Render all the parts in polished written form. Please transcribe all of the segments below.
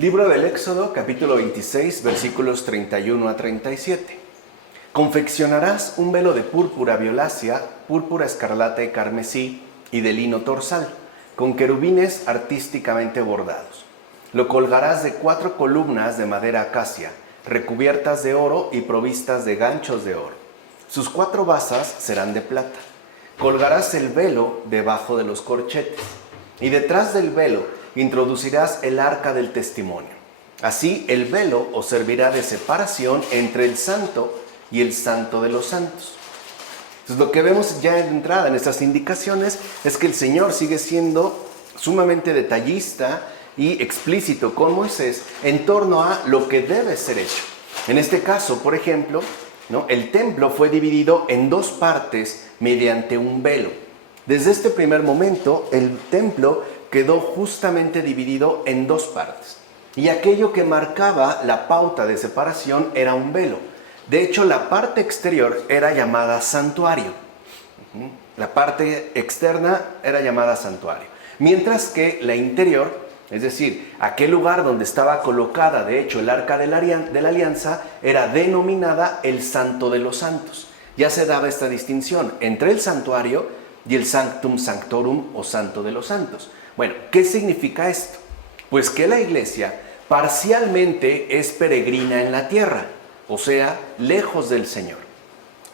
Libro del Éxodo, capítulo 26, versículos 31 a 37. Confeccionarás un velo de púrpura violácea, púrpura escarlata y carmesí, y de lino torsal, con querubines artísticamente bordados. Lo colgarás de 4 columnas de madera acacia, recubiertas de oro y provistas de ganchos de oro. Sus 4 basas serán de plata. Colgarás el velo debajo de los corchetes, y detrás del velo introducirás el arca del testimonio. Así el velo os servirá de separación entre el santo y el santo de los santos. Entonces, lo que vemos ya de entrada en estas indicaciones es que el Señor sigue siendo sumamente detallista y explícito con Moisés en torno a lo que debe ser hecho. En este caso, por ejemplo, el templo fue dividido en 2 partes mediante un velo. Desde este primer momento, el templo quedó justamente dividido en 2 partes. Y aquello que marcaba la pauta de separación era un velo. De hecho, la parte exterior era llamada santuario. La parte externa era llamada santuario. Mientras que la interior, es decir, aquel lugar donde estaba colocada, de hecho, el arca de la alianza, era denominada el Santo de los Santos. Ya se daba esta distinción entre el santuario y el Sanctum Sanctorum o Santo de los Santos. Bueno, ¿qué significa esto? Pues que la iglesia parcialmente es peregrina en la tierra, o sea, lejos del Señor.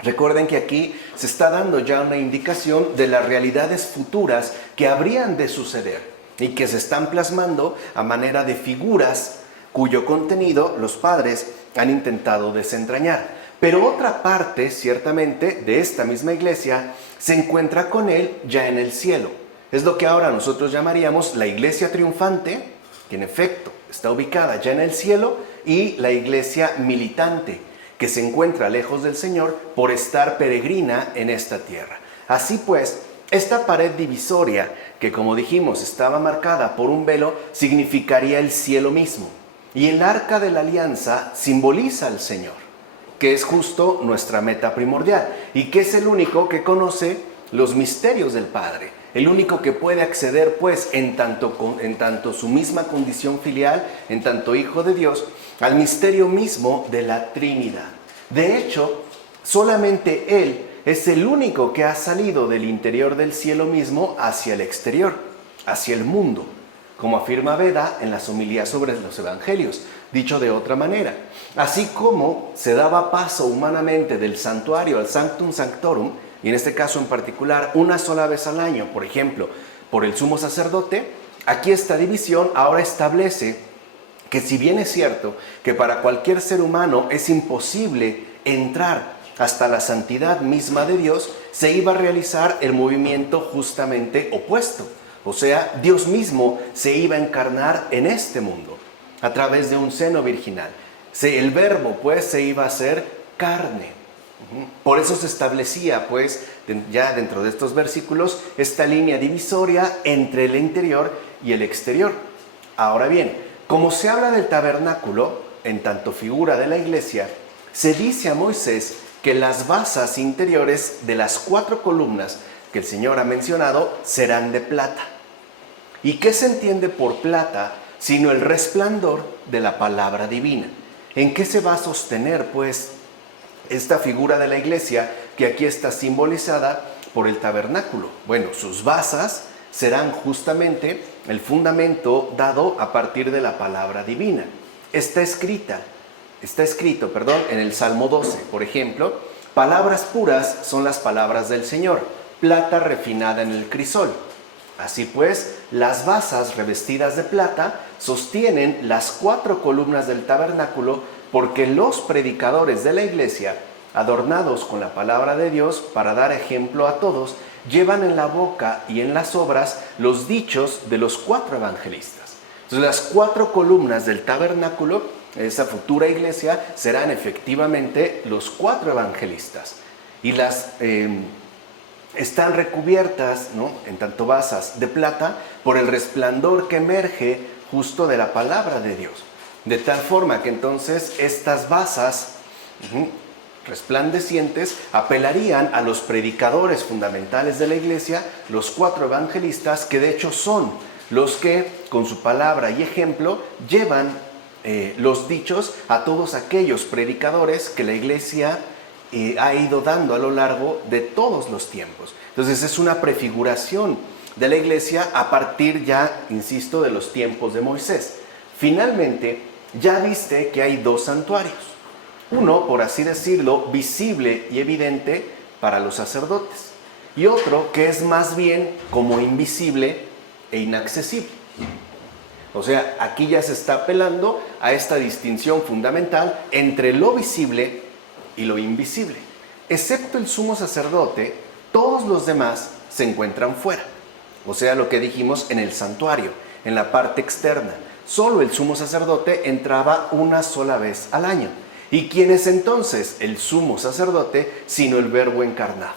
Recuerden que aquí se está dando ya una indicación de las realidades futuras que habrían de suceder y que se están plasmando a manera de figuras cuyo contenido los padres han intentado desentrañar. Pero otra parte, ciertamente, de esta misma iglesia se encuentra con él ya en el cielo. Es lo que ahora nosotros llamaríamos la iglesia triunfante, que en efecto está ubicada ya en el cielo, y la iglesia militante, que se encuentra lejos del Señor por estar peregrina en esta tierra. Así pues, esta pared divisoria, que como dijimos estaba marcada por un velo, significaría el cielo mismo. Y el arca de la alianza simboliza al Señor, que es justo nuestra meta primordial, y que es el único que conoce los misterios del Padre. El único que puede acceder, pues, en tanto su misma condición filial, en tanto Hijo de Dios, al misterio mismo de la Trinidad. De hecho, solamente Él es el único que ha salido del interior del cielo mismo hacia el exterior, hacia el mundo, como afirma Beda en las homilías sobre los evangelios. Dicho de otra manera, así como se daba paso humanamente del santuario al Sanctum Sanctorum, y en este caso en particular una sola vez al año, por ejemplo, por el sumo sacerdote, aquí esta división ahora establece que si bien es cierto que para cualquier ser humano es imposible entrar hasta la santidad misma de Dios, se iba a realizar el movimiento justamente opuesto. O sea, Dios mismo se iba a encarnar en este mundo a través de un seno virginal. El verbo, pues, se iba a hacer carne. Por eso se establecía, pues, ya dentro de estos versículos, esta línea divisoria entre el interior y el exterior. Ahora bien, como se habla del tabernáculo, en tanto figura de la iglesia, se dice a Moisés que las basas interiores de las 4 columnas que el Señor ha mencionado serán de plata. ¿Y qué se entiende por plata sino el resplandor de la palabra divina? ¿En qué se va a sostener, pues, esta figura de la iglesia que aquí está simbolizada por el tabernáculo? Bueno, sus basas serán justamente el fundamento dado a partir de la palabra divina. Está escrito, en el Salmo 12, por ejemplo, palabras puras son las palabras del Señor, plata refinada en el crisol. Así pues, las basas revestidas de plata sostienen las 4 columnas del tabernáculo, porque los predicadores de la iglesia, adornados con la palabra de Dios para dar ejemplo a todos, llevan en la boca y en las obras los dichos de los 4 evangelistas. Entonces, las 4 columnas del tabernáculo, esa futura iglesia, serán efectivamente los 4 evangelistas. Y están recubiertas, en tanto basas de plata, por el resplandor que emerge justo de la palabra de Dios. De tal forma que entonces estas basas resplandecientes apelarían a los predicadores fundamentales de la iglesia, los 4 evangelistas, que de hecho son los que con su palabra y ejemplo llevan los dichos a todos aquellos predicadores que la iglesia ha ido dando a lo largo de todos los tiempos. Entonces es una prefiguración de la iglesia a partir ya, insisto, de los tiempos de Moisés. Finalmente, ya viste que hay dos santuarios. Uno, por así decirlo, visible y evidente para los sacerdotes. Y otro que es más bien como invisible e inaccesible. O sea, aquí ya se está apelando a esta distinción fundamental entre lo visible y lo invisible. Excepto el sumo sacerdote, todos los demás se encuentran fuera. O sea, lo que dijimos en el santuario, en la parte externa. Solo el sumo sacerdote entraba una sola vez al año. ¿Y quién es entonces el sumo sacerdote sino el Verbo encarnado,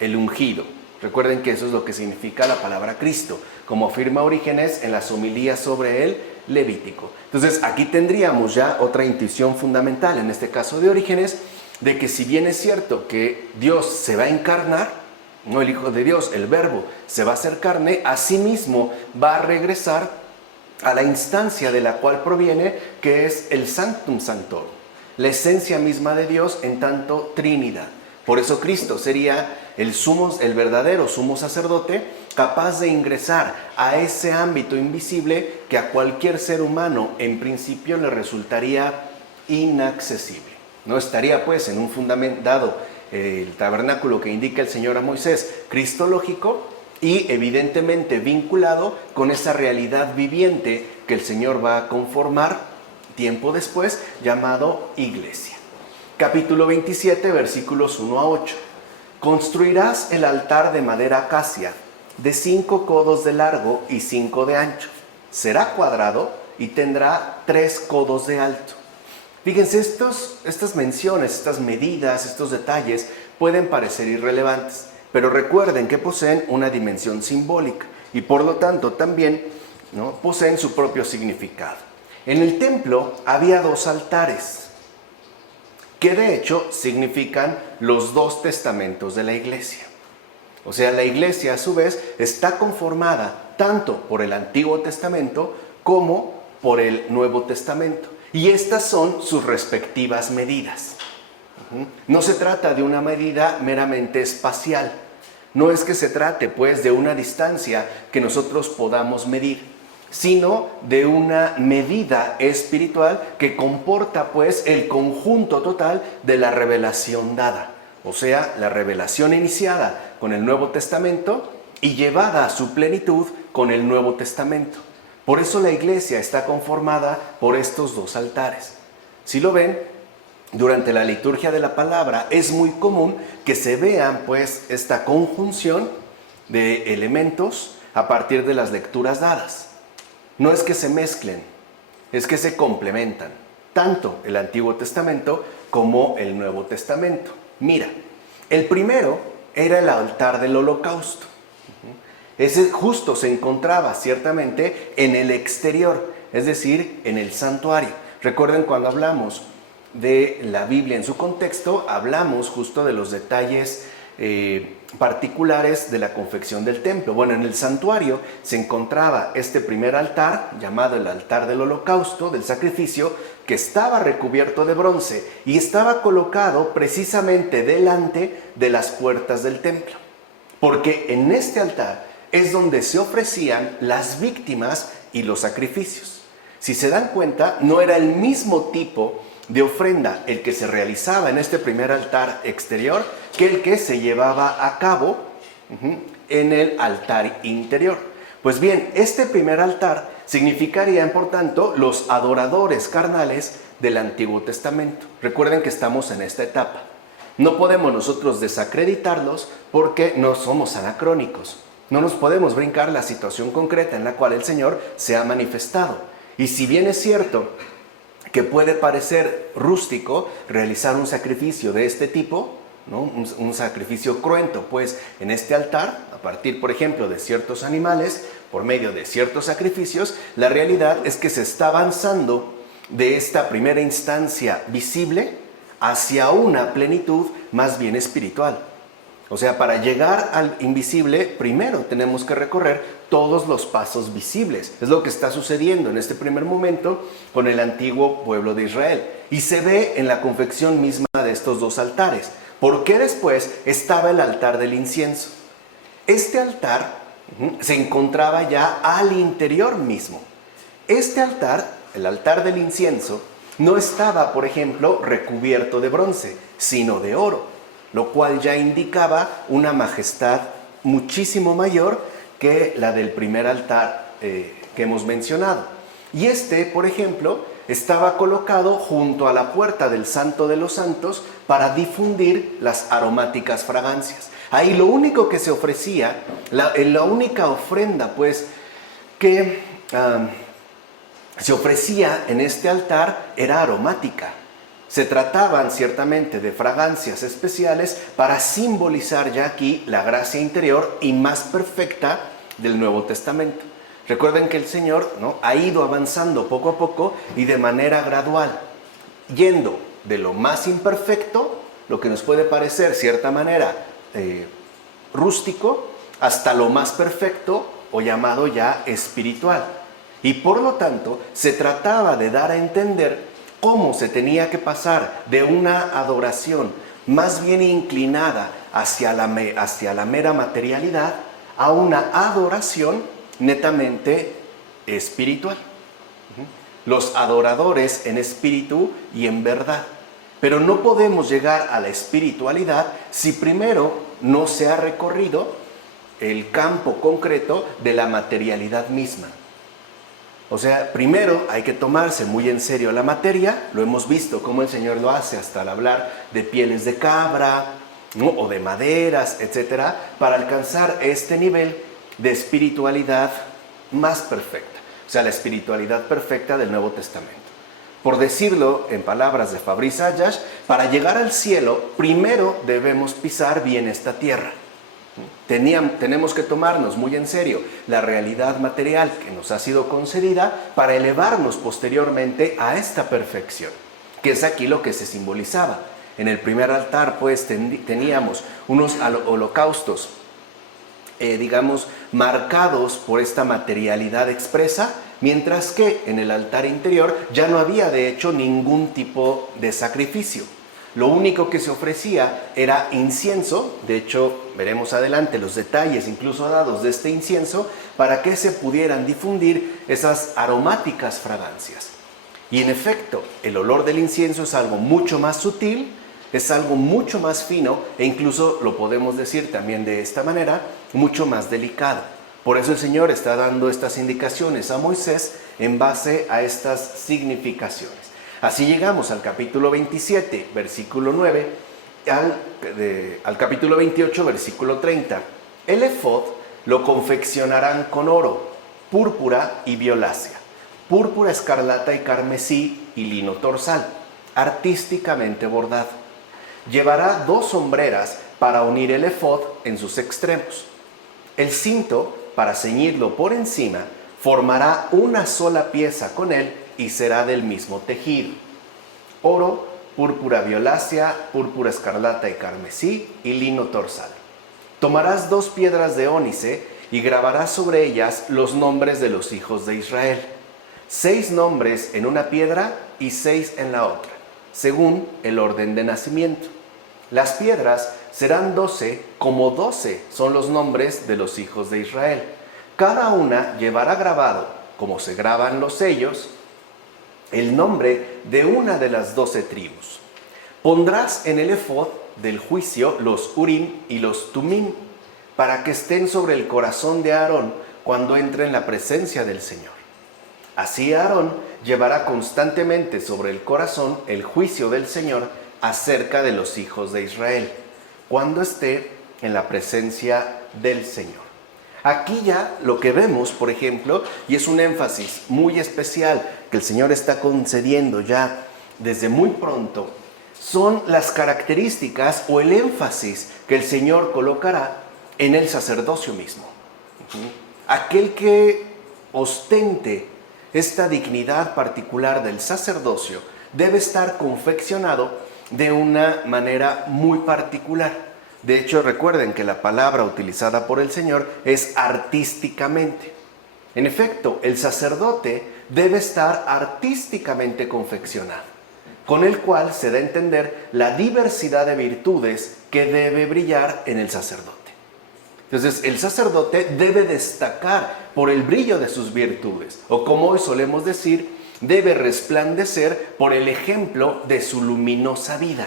el ungido? Recuerden que eso es lo que significa la palabra Cristo, como afirma Orígenes en las homilías sobre el Levítico. Entonces aquí tendríamos ya otra intuición fundamental, en este caso de Orígenes, de que si bien es cierto que Dios se va a encarnar, no el Hijo de Dios, el Verbo se va a hacer carne, asimismo va a regresar a la instancia de la cual proviene, que es el Sanctum Sanctorum, la esencia misma de Dios en tanto Trinidad. Por eso Cristo sería el verdadero sumo sacerdote, capaz de ingresar a ese ámbito invisible que a cualquier ser humano en principio le resultaría inaccesible. No estaría pues en un fundamento dado el tabernáculo que indica el Señor a Moisés, cristológico, y evidentemente vinculado con esa realidad viviente que el Señor va a conformar tiempo después, llamado iglesia. Capítulo 27, versículos 1 a 8. Construirás el altar de madera acacia, de 5 codos de largo y 5 de ancho. Será cuadrado y tendrá 3 codos de alto. Fíjense, estas menciones, estas medidas, estos detalles pueden parecer irrelevantes, pero recuerden que poseen una dimensión simbólica y por lo tanto también, ¿no?, poseen su propio significado. En el templo había 2 altares, que de hecho significan los 2 testamentos de la iglesia. O sea, la iglesia a su vez está conformada tanto por el Antiguo Testamento como por el Nuevo Testamento. Y estas son sus respectivas medidas. No se trata de una medida meramente espacial. No es que se trate pues de una distancia que nosotros podamos medir, sino de una medida espiritual que comporta pues el conjunto total de la revelación dada. O sea, la revelación iniciada con el Nuevo Testamento y llevada a su plenitud con el Nuevo Testamento. Por eso la iglesia está conformada por estos 2 altares. Si lo ven, durante la liturgia de la palabra es muy común que se vean pues esta conjunción de elementos a partir de las lecturas dadas. No es que se mezclen, es que se complementan, tanto el Antiguo Testamento como el Nuevo Testamento. Mira, el primero era el altar del holocausto. Ese justo se encontraba ciertamente en el exterior, es decir, en el santuario. Recuerden, cuando hablamos de la Biblia en su contexto, hablamos justo de los detalles particulares de la confección del templo. Bueno, en el santuario se encontraba este primer altar, llamado el altar del holocausto, del sacrificio, que estaba recubierto de bronce y estaba colocado precisamente delante de las puertas del templo. Porque en este altar es donde se ofrecían las víctimas y los sacrificios. Si se dan cuenta, no era el mismo tipo de ofrenda el que se realizaba en este primer altar exterior que el que se llevaba a cabo en el altar interior. Pues bien, este primer altar significarían, por tanto, los adoradores carnales del Antiguo Testamento. Recuerden que estamos en esta etapa. No podemos nosotros desacreditarlos porque no somos anacrónicos. No nos podemos brincar la situación concreta en la cual el Señor se ha manifestado. Y si bien es cierto que puede parecer rústico realizar un sacrificio de este tipo, ¿no?, un sacrificio cruento, pues en este altar, a partir, por ejemplo, de ciertos animales, por medio de ciertos sacrificios, la realidad es que se está avanzando de esta primera instancia visible hacia una plenitud más bien espiritual. O sea, para llegar al invisible, primero tenemos que recorrer todos los pasos visibles. Es lo que está sucediendo en este primer momento con el antiguo pueblo de Israel. Y se ve en la confección misma de estos dos altares. Porque después estaba el altar del incienso. Este altar se encontraba ya al interior mismo. Este altar, el altar del incienso, no estaba, por ejemplo, recubierto de bronce, sino de oro, lo cual ya indicaba una majestad muchísimo mayor que la del primer altar que hemos mencionado. Y este, por ejemplo, estaba colocado junto a la puerta del Santo de los Santos para difundir las aromáticas fragancias. Ahí lo único que se ofrecía, la única ofrenda pues que se ofrecía en este altar era aromática. Se trataban ciertamente de fragancias especiales para simbolizar ya aquí la gracia interior y más perfecta del Nuevo Testamento. Recuerden que el Señor, ¿no?, ha ido avanzando poco a poco y de manera gradual, yendo de lo más imperfecto, lo que nos puede parecer cierta manera rústico, hasta lo más perfecto o llamado ya espiritual. Y por lo tanto, se trataba de dar a entender cómo se tenía que pasar de una adoración más bien inclinada hacia la mera materialidad a una adoración netamente espiritual. Los adoradores en espíritu y en verdad. Pero no podemos llegar a la espiritualidad si primero no se ha recorrido el campo concreto de la materialidad misma. O sea, primero hay que tomarse muy en serio la materia. Lo hemos visto cómo el Señor lo hace hasta al hablar de pieles de cabra, ¿no?, o de maderas, etcétera, para alcanzar este nivel de espiritualidad más perfecta. O sea, la espiritualidad perfecta del Nuevo Testamento. Por decirlo en palabras de Fabrice Ayash, para llegar al cielo, primero debemos pisar bien esta tierra. Tenemos que tomarnos muy en serio la realidad material que nos ha sido concedida para elevarnos posteriormente a esta perfección, que es aquí lo que se simbolizaba. En el primer altar, pues, teníamos unos holocaustos, marcados por esta materialidad expresa, mientras que en el altar interior ya no había, de hecho, ningún tipo de sacrificio. Lo único que se ofrecía era incienso. De hecho, veremos adelante los detalles incluso dados de este incienso para que se pudieran difundir esas aromáticas fragancias. Y en efecto, el olor del incienso es algo mucho más sutil, es algo mucho más fino e incluso, lo podemos decir también de esta manera, mucho más delicado. Por eso el Señor está dando estas indicaciones a Moisés en base a estas significaciones. Así llegamos al capítulo 27, versículo 9, al capítulo 28, versículo 30. El efod lo confeccionarán con oro, púrpura y violácea, púrpura, escarlata y carmesí y lino torsal, artísticamente bordado. Llevará 2 sombreras para unir el efod en sus extremos. El cinto, para ceñirlo por encima, formará una sola pieza con él y será del mismo tejido: oro, púrpura violácea, púrpura escarlata y carmesí y lino torsal. Tomarás 2 piedras de ónice y grabarás sobre ellas los nombres de los hijos de Israel. 6 nombres en una piedra y 6 en la otra, según el orden de nacimiento. Las piedras serán 12, como 12 son los nombres de los hijos de Israel. Cada una llevará grabado, como se graban los sellos, el nombre de una de las 12 tribus. Pondrás en el efod del juicio los Urim y los Tumim, para que estén sobre el corazón de Aarón cuando entre en la presencia del Señor. Así Aarón llevará constantemente sobre el corazón el juicio del Señor acerca de los hijos de Israel, cuando esté en la presencia del Señor. Aquí ya lo que vemos, por ejemplo, y es un énfasis muy especial que el Señor está concediendo ya desde muy pronto, son las características o el énfasis que el Señor colocará en el sacerdocio mismo. Aquel que ostente esta dignidad particular del sacerdocio debe estar confeccionado de una manera muy particular. De hecho, recuerden que la palabra utilizada por el Señor es artísticamente. En efecto, el sacerdote debe estar artísticamente confeccionado, con el cual se da a entender la diversidad de virtudes que debe brillar en el sacerdote. Entonces, el sacerdote debe destacar por el brillo de sus virtudes, o como hoy solemos decir, debe resplandecer por el ejemplo de su luminosa vida.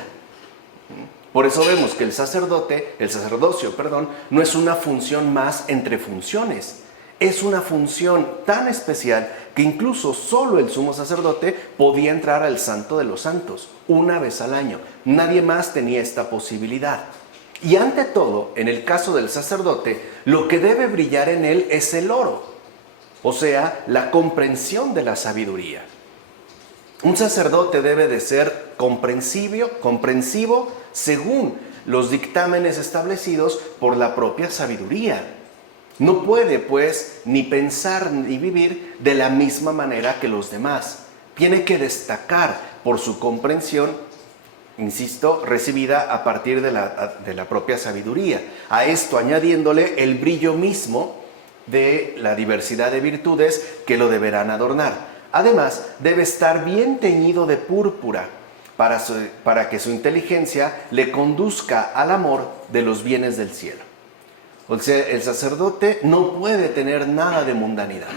Por eso vemos que el sacerdocio, no es una función más entre funciones. Es una función tan especial que incluso solo el sumo sacerdote podía entrar al Santo de los Santos una vez al año. Nadie más tenía esta posibilidad. Y ante todo, en el caso del sacerdote, lo que debe brillar en él es el oro, o sea, la comprensión de la sabiduría. Un sacerdote debe de ser comprensivo según los dictámenes establecidos por la propia sabiduría. No puede, pues, ni pensar ni vivir de la misma manera que los demás. Tiene que destacar por su comprensión, insisto, recibida a partir de la propia sabiduría. A esto añadiéndole el brillo mismo de la diversidad de virtudes que lo deberán adornar. Además, debe estar bien teñido de púrpura para que su inteligencia le conduzca al amor de los bienes del cielo. O sea, el sacerdote no puede tener nada de mundanidad,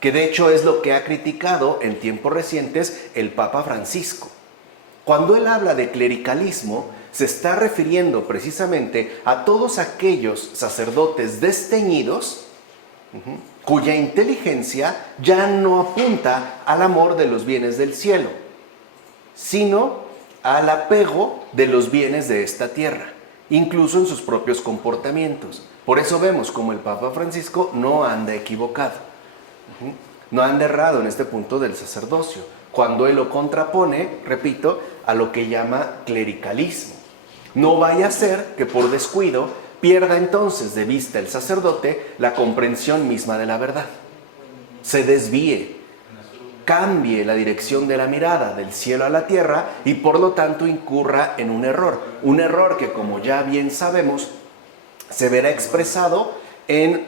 que de hecho es lo que ha criticado en tiempos recientes el Papa Francisco. Cuando él habla de clericalismo, se está refiriendo precisamente a todos aquellos sacerdotes desteñidos, cuya inteligencia ya no apunta al amor de los bienes del cielo, sino al apego de los bienes de esta tierra, incluso en sus propios comportamientos. Por eso vemos como el Papa Francisco no anda equivocado, no anda errado en este punto del sacerdocio, cuando él lo contrapone, repito, a lo que llama clericalismo. No vaya a ser que por descuido pierda entonces de vista el sacerdote la comprensión misma de la verdad, se desvíe, cambie la dirección de la mirada del cielo a la tierra y por lo tanto incurra en un error que, como ya bien sabemos, se verá expresado en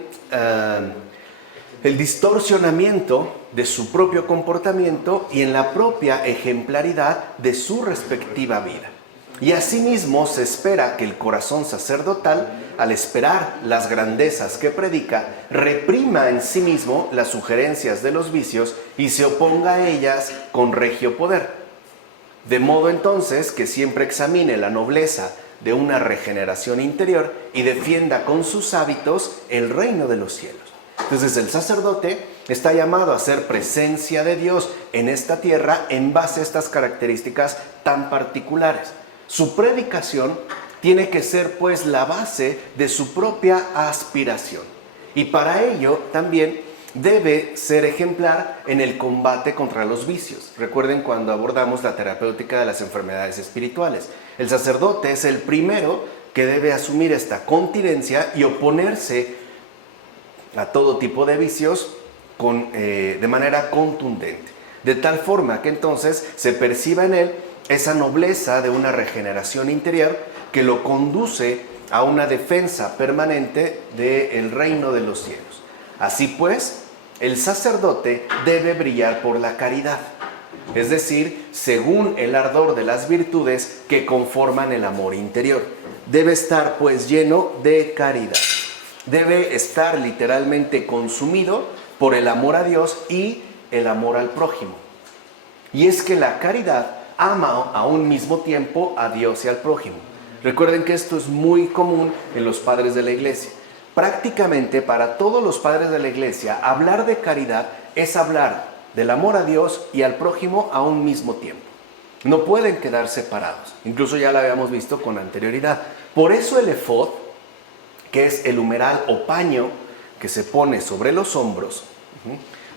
el distorsionamiento de su propio comportamiento y en la propia ejemplaridad de su respectiva vida. Y asimismo se espera que el corazón sacerdotal, al esperar las grandezas que predica, reprima en sí mismo las sugerencias de los vicios y se oponga a ellas con regio poder. De modo entonces que siempre examine la nobleza de una regeneración interior y defienda con sus hábitos el reino de los cielos. Entonces el sacerdote está llamado a ser presencia de Dios en esta tierra en base a estas características tan particulares. Su predicación tiene que ser pues la base de su propia aspiración y para ello también debe ser ejemplar en el combate contra los vicios. Recuerden cuando abordamos la terapéutica de las enfermedades espirituales. El sacerdote es el primero que debe asumir esta continencia y oponerse a todo tipo de vicios de manera contundente, de tal forma que entonces se perciba en él esa nobleza de una regeneración interior que lo conduce a una defensa permanente del reino de los cielos. Así pues, el sacerdote debe brillar por la caridad, es decir, según el ardor de las virtudes que conforman el amor interior. Debe estar pues lleno de caridad. Debe estar literalmente consumido por el amor a Dios y el amor al prójimo. Y es que la caridad ama a un mismo tiempo a Dios y al prójimo. Recuerden que esto es muy común en los padres de la iglesia. Prácticamente para todos los padres de la iglesia, hablar de caridad es hablar del amor a Dios y al prójimo a un mismo tiempo. No pueden quedar separados. Incluso ya lo habíamos visto con anterioridad. Por eso el efod, que es el humeral o paño que se pone sobre los hombros,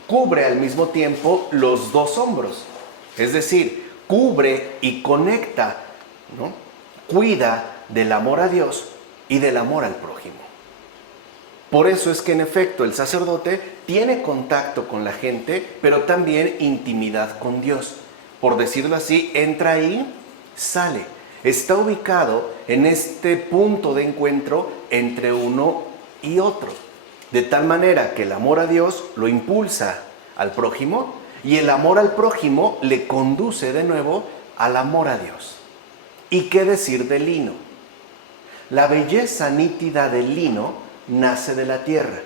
cubre al mismo tiempo los dos hombros. Es decir, cubre y conecta, ¿no? Cuida del amor a Dios y del amor al prójimo. Por eso es que en efecto el sacerdote tiene contacto con la gente, pero también intimidad con Dios. Por decirlo así, entra ahí, sale. está ubicado en este punto de encuentro entre uno y otro, de tal manera que el amor a Dios lo impulsa al prójimo y el amor al prójimo le conduce de nuevo al amor a Dios. ¿Y qué decir del lino? La belleza nítida del lino nace de la tierra.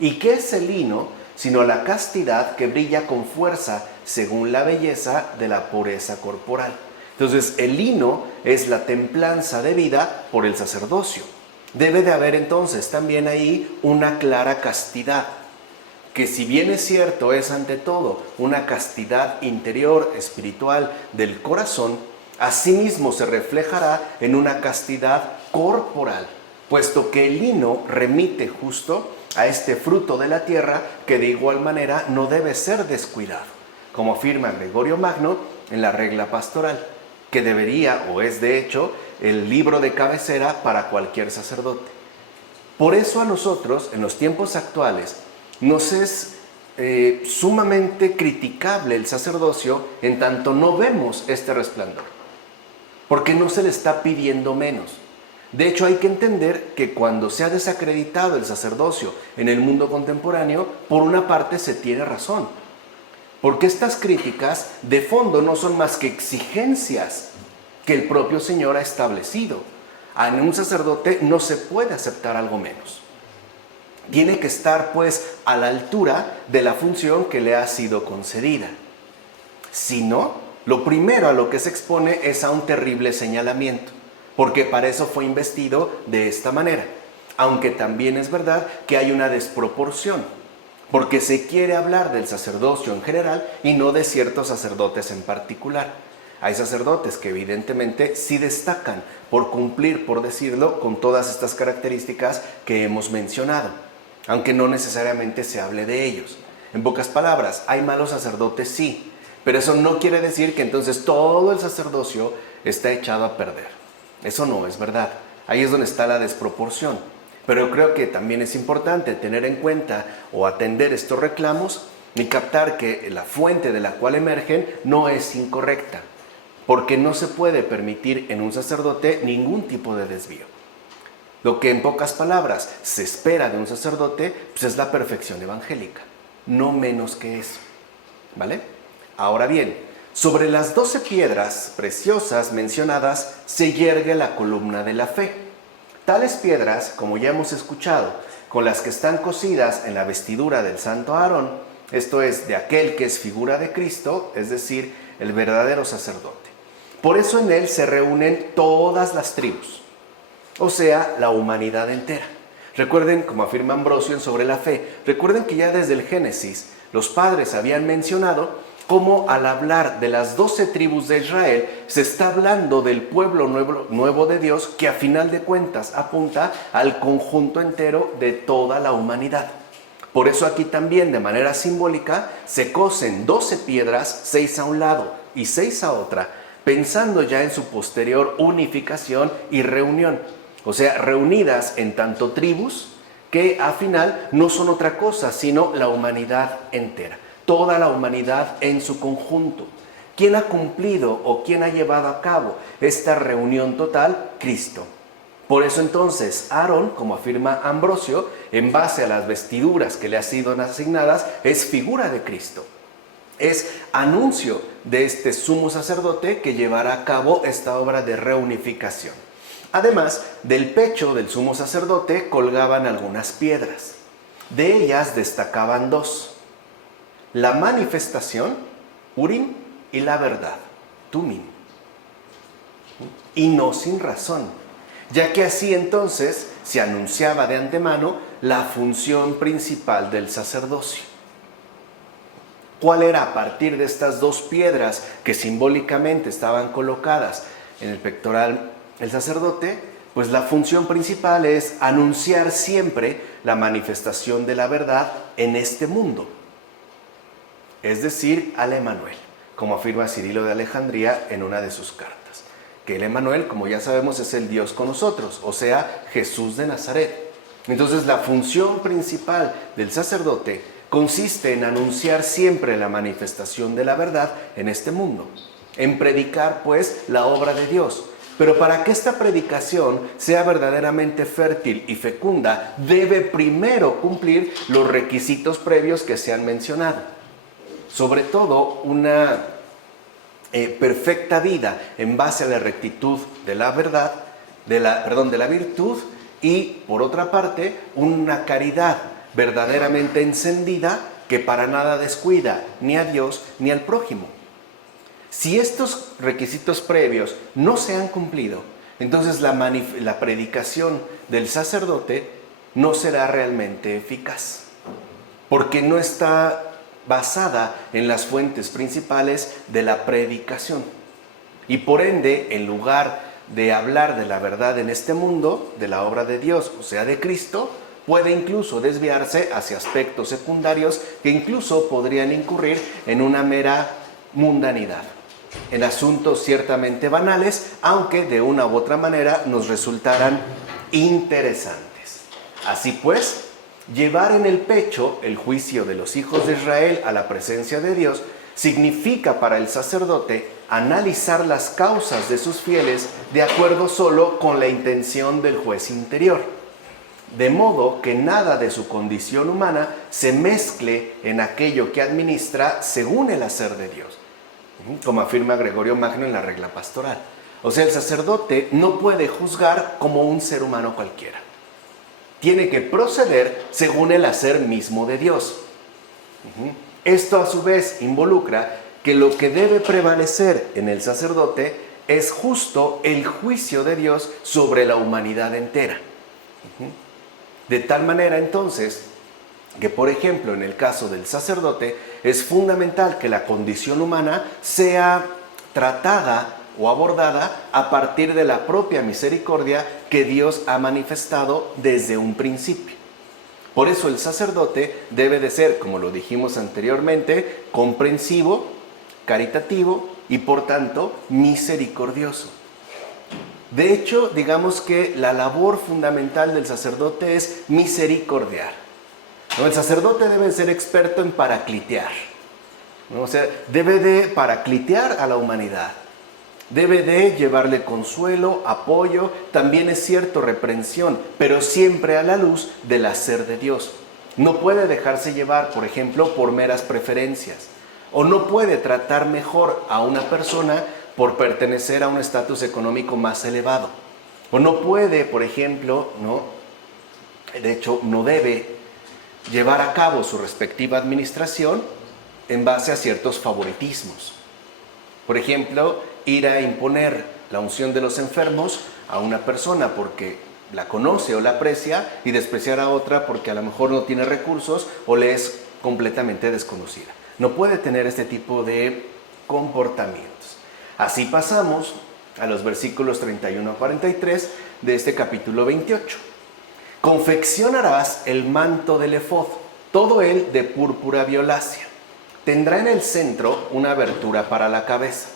¿Y qué es el lino sino la castidad que brilla con fuerza según la belleza de la pureza corporal? Entonces, el lino es la templanza de vida por el sacerdocio. Debe de haber entonces también ahí una clara castidad, que si bien es cierto, es ante todo una castidad interior, espiritual del corazón, asimismo se reflejará en una castidad corporal, puesto que el lino remite justo a este fruto de la tierra que de igual manera no debe ser descuidado, como afirma Gregorio Magno en la regla pastoral, que debería o es de hecho el libro de cabecera para cualquier sacerdote. Por eso a nosotros, en los tiempos actuales, nos es sumamente criticable el sacerdocio en tanto no vemos este resplandor, porque no se le está pidiendo menos. De hecho, hay que entender que cuando se ha desacreditado el sacerdocio en el mundo contemporáneo, por una parte se tiene razón, porque estas críticas de fondo no son más que exigencias que el propio Señor ha establecido. En un sacerdote no se puede aceptar algo menos. Tiene que estar pues a la altura de la función que le ha sido concedida. Si no, lo primero a lo que se expone es a un terrible señalamiento, porque para eso fue investido de esta manera. Aunque también es verdad que hay una desproporción, porque se quiere hablar del sacerdocio en general y no de ciertos sacerdotes en particular. Hay sacerdotes que evidentemente sí destacan por cumplir, por decirlo, con todas estas características que hemos mencionado, aunque no necesariamente se hable de ellos. En pocas palabras, hay malos sacerdotes, sí, pero eso no quiere decir que entonces todo el sacerdocio está echado a perder. Eso no es verdad. Ahí es donde está la desproporción. Pero yo creo que también es importante tener en cuenta o atender estos reclamos y captar que la fuente de la cual emergen no es incorrecta, porque no se puede permitir en un sacerdote ningún tipo de desvío. Lo que en pocas palabras se espera de un sacerdote pues es la perfección evangélica, no menos que eso, ¿vale? Ahora bien, sobre las 12 piedras preciosas mencionadas se yergue la columna de la fe. Tales piedras, como ya hemos escuchado, con las que están cosidas en la vestidura del santo Aarón, esto es, de aquel que es figura de Cristo, es decir, el verdadero sacerdote. Por eso en él se reúnen todas las tribus, o sea, la humanidad entera. Recuerden, como afirma Ambrosio en Sobre la Fe, recuerden que ya desde el Génesis los padres habían mencionado cómo al hablar de las 12 tribus de Israel se está hablando del pueblo nuevo de Dios, que a final de cuentas apunta al conjunto entero de toda la humanidad. Por eso aquí también de manera simbólica se cosen 12 piedras, 6 a un lado y 6 a otra, pensando ya en su posterior unificación y reunión, o sea, reunidas en tanto tribus que al final no son otra cosa sino la humanidad entera, toda la humanidad en su conjunto. ¿Quién ha cumplido o quién ha llevado a cabo esta reunión total? Cristo. Por eso entonces Aarón, como afirma Ambrosio, en base a las vestiduras que le han sido asignadas, es figura de Cristo. Es anuncio de este sumo sacerdote que llevará a cabo esta obra de reunificación. Además, del pecho del sumo sacerdote colgaban algunas piedras. De ellas destacaban 2. La manifestación, Urim, y la verdad, Tumim. Y no sin razón, ya que así entonces se anunciaba de antemano la función principal del sacerdocio. ¿Cuál era a partir de estas 2 piedras que simbólicamente estaban colocadas en el pectoral del sacerdote? Pues la función principal es anunciar siempre la manifestación de la verdad en este mundo, es decir, al Emmanuel, como afirma Cirilo de Alejandría en una de sus cartas, que el Emmanuel, como ya sabemos, es el Dios con nosotros, o sea, Jesús de Nazaret. Entonces la función principal del sacerdote consiste en anunciar siempre la manifestación de la verdad en este mundo, en predicar pues la obra de Dios, Pero para que esta predicación sea verdaderamente fértil y fecunda, debe primero cumplir los requisitos previos que se han mencionado. Sobre todo, una perfecta vida en base a la rectitud de la verdad, de la virtud, y por otra parte, una caridad verdaderamente encendida que para nada descuida ni a Dios ni al prójimo. Si estos requisitos previos no se han cumplido, entonces la predicación del sacerdote no será realmente eficaz, porque no está basada en las fuentes principales de la predicación. Y por ende, en lugar de hablar de la verdad en este mundo, de la obra de Dios, o sea, de Cristo, puede incluso desviarse hacia aspectos secundarios que incluso podrían incurrir en una mera mundanidad, en asuntos ciertamente banales, aunque de una u otra manera nos resultaran interesantes. Así pues, llevar en el pecho el juicio de los hijos de Israel a la presencia de Dios significa para el sacerdote analizar las causas de sus fieles de acuerdo solo con la intención del juez interior, de modo que nada de su condición humana se mezcle en aquello que administra según el hacer de Dios, como afirma Gregorio Magno en la regla pastoral. O sea, el sacerdote no puede juzgar como un ser humano cualquiera. Tiene que proceder según el hacer mismo de Dios. Esto a su vez involucra que lo que debe prevalecer en el sacerdote es justo el juicio de Dios sobre la humanidad entera. De tal manera entonces que, por ejemplo, en el caso del sacerdote es fundamental que la condición humana sea tratada o abordada a partir de la propia misericordia que Dios ha manifestado desde un principio. Por eso el sacerdote debe de ser, como lo dijimos anteriormente, comprensivo, caritativo y por tanto misericordioso. De hecho, digamos que la labor fundamental del sacerdote es misericordiar. El sacerdote debe ser experto en paraclitear, ¿no? O sea, debe de paraclitear a la humanidad. Debe de llevarle consuelo, apoyo, también es cierto, reprensión, pero siempre a la luz del hacer de Dios. No puede dejarse llevar, por ejemplo, por meras preferencias, o no puede tratar mejor a una persona por pertenecer a un estatus económico más elevado, o no puede, por ejemplo, de hecho, no debe llevar a cabo su respectiva administración en base a ciertos favoritismos. Por ejemplo, ir a imponer la unción de los enfermos a una persona porque la conoce o la aprecia y despreciar a otra porque a lo mejor no tiene recursos o le es completamente desconocida. No puede tener este tipo de comportamientos. Así pasamos a los versículos 31 a 43 de este capítulo 28. Confeccionarás el manto del efod, todo él de púrpura violácea. Tendrá en el centro una abertura para la cabeza.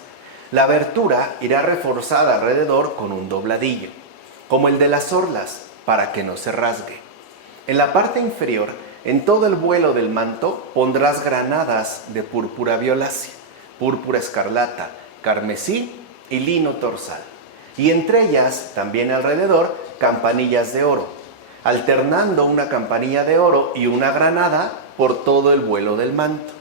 La abertura irá reforzada alrededor con un dobladillo, como el de las orlas, para que no se rasgue. En la parte inferior, en todo el vuelo del manto, pondrás granadas de púrpura violácea, púrpura escarlata, carmesí y lino torsal. Y entre ellas, también alrededor, campanillas de oro, alternando una campanilla de oro y una granada por todo el vuelo del manto.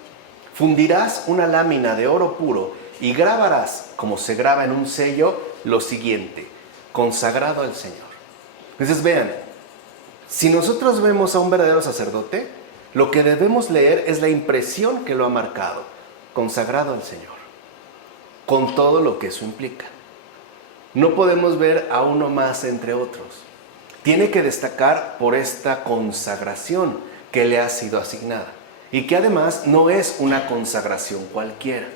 Fundirás una lámina de oro puro y grabarás, como se graba en un sello, lo siguiente: consagrado al Señor. Entonces vean, si nosotros vemos a un verdadero sacerdote, lo que debemos leer es la impresión que lo ha marcado: consagrado al Señor, con todo lo que eso implica. No podemos ver a uno más entre otros. Tiene que destacar por esta consagración que le ha sido asignada, y que además no es una consagración cualquiera,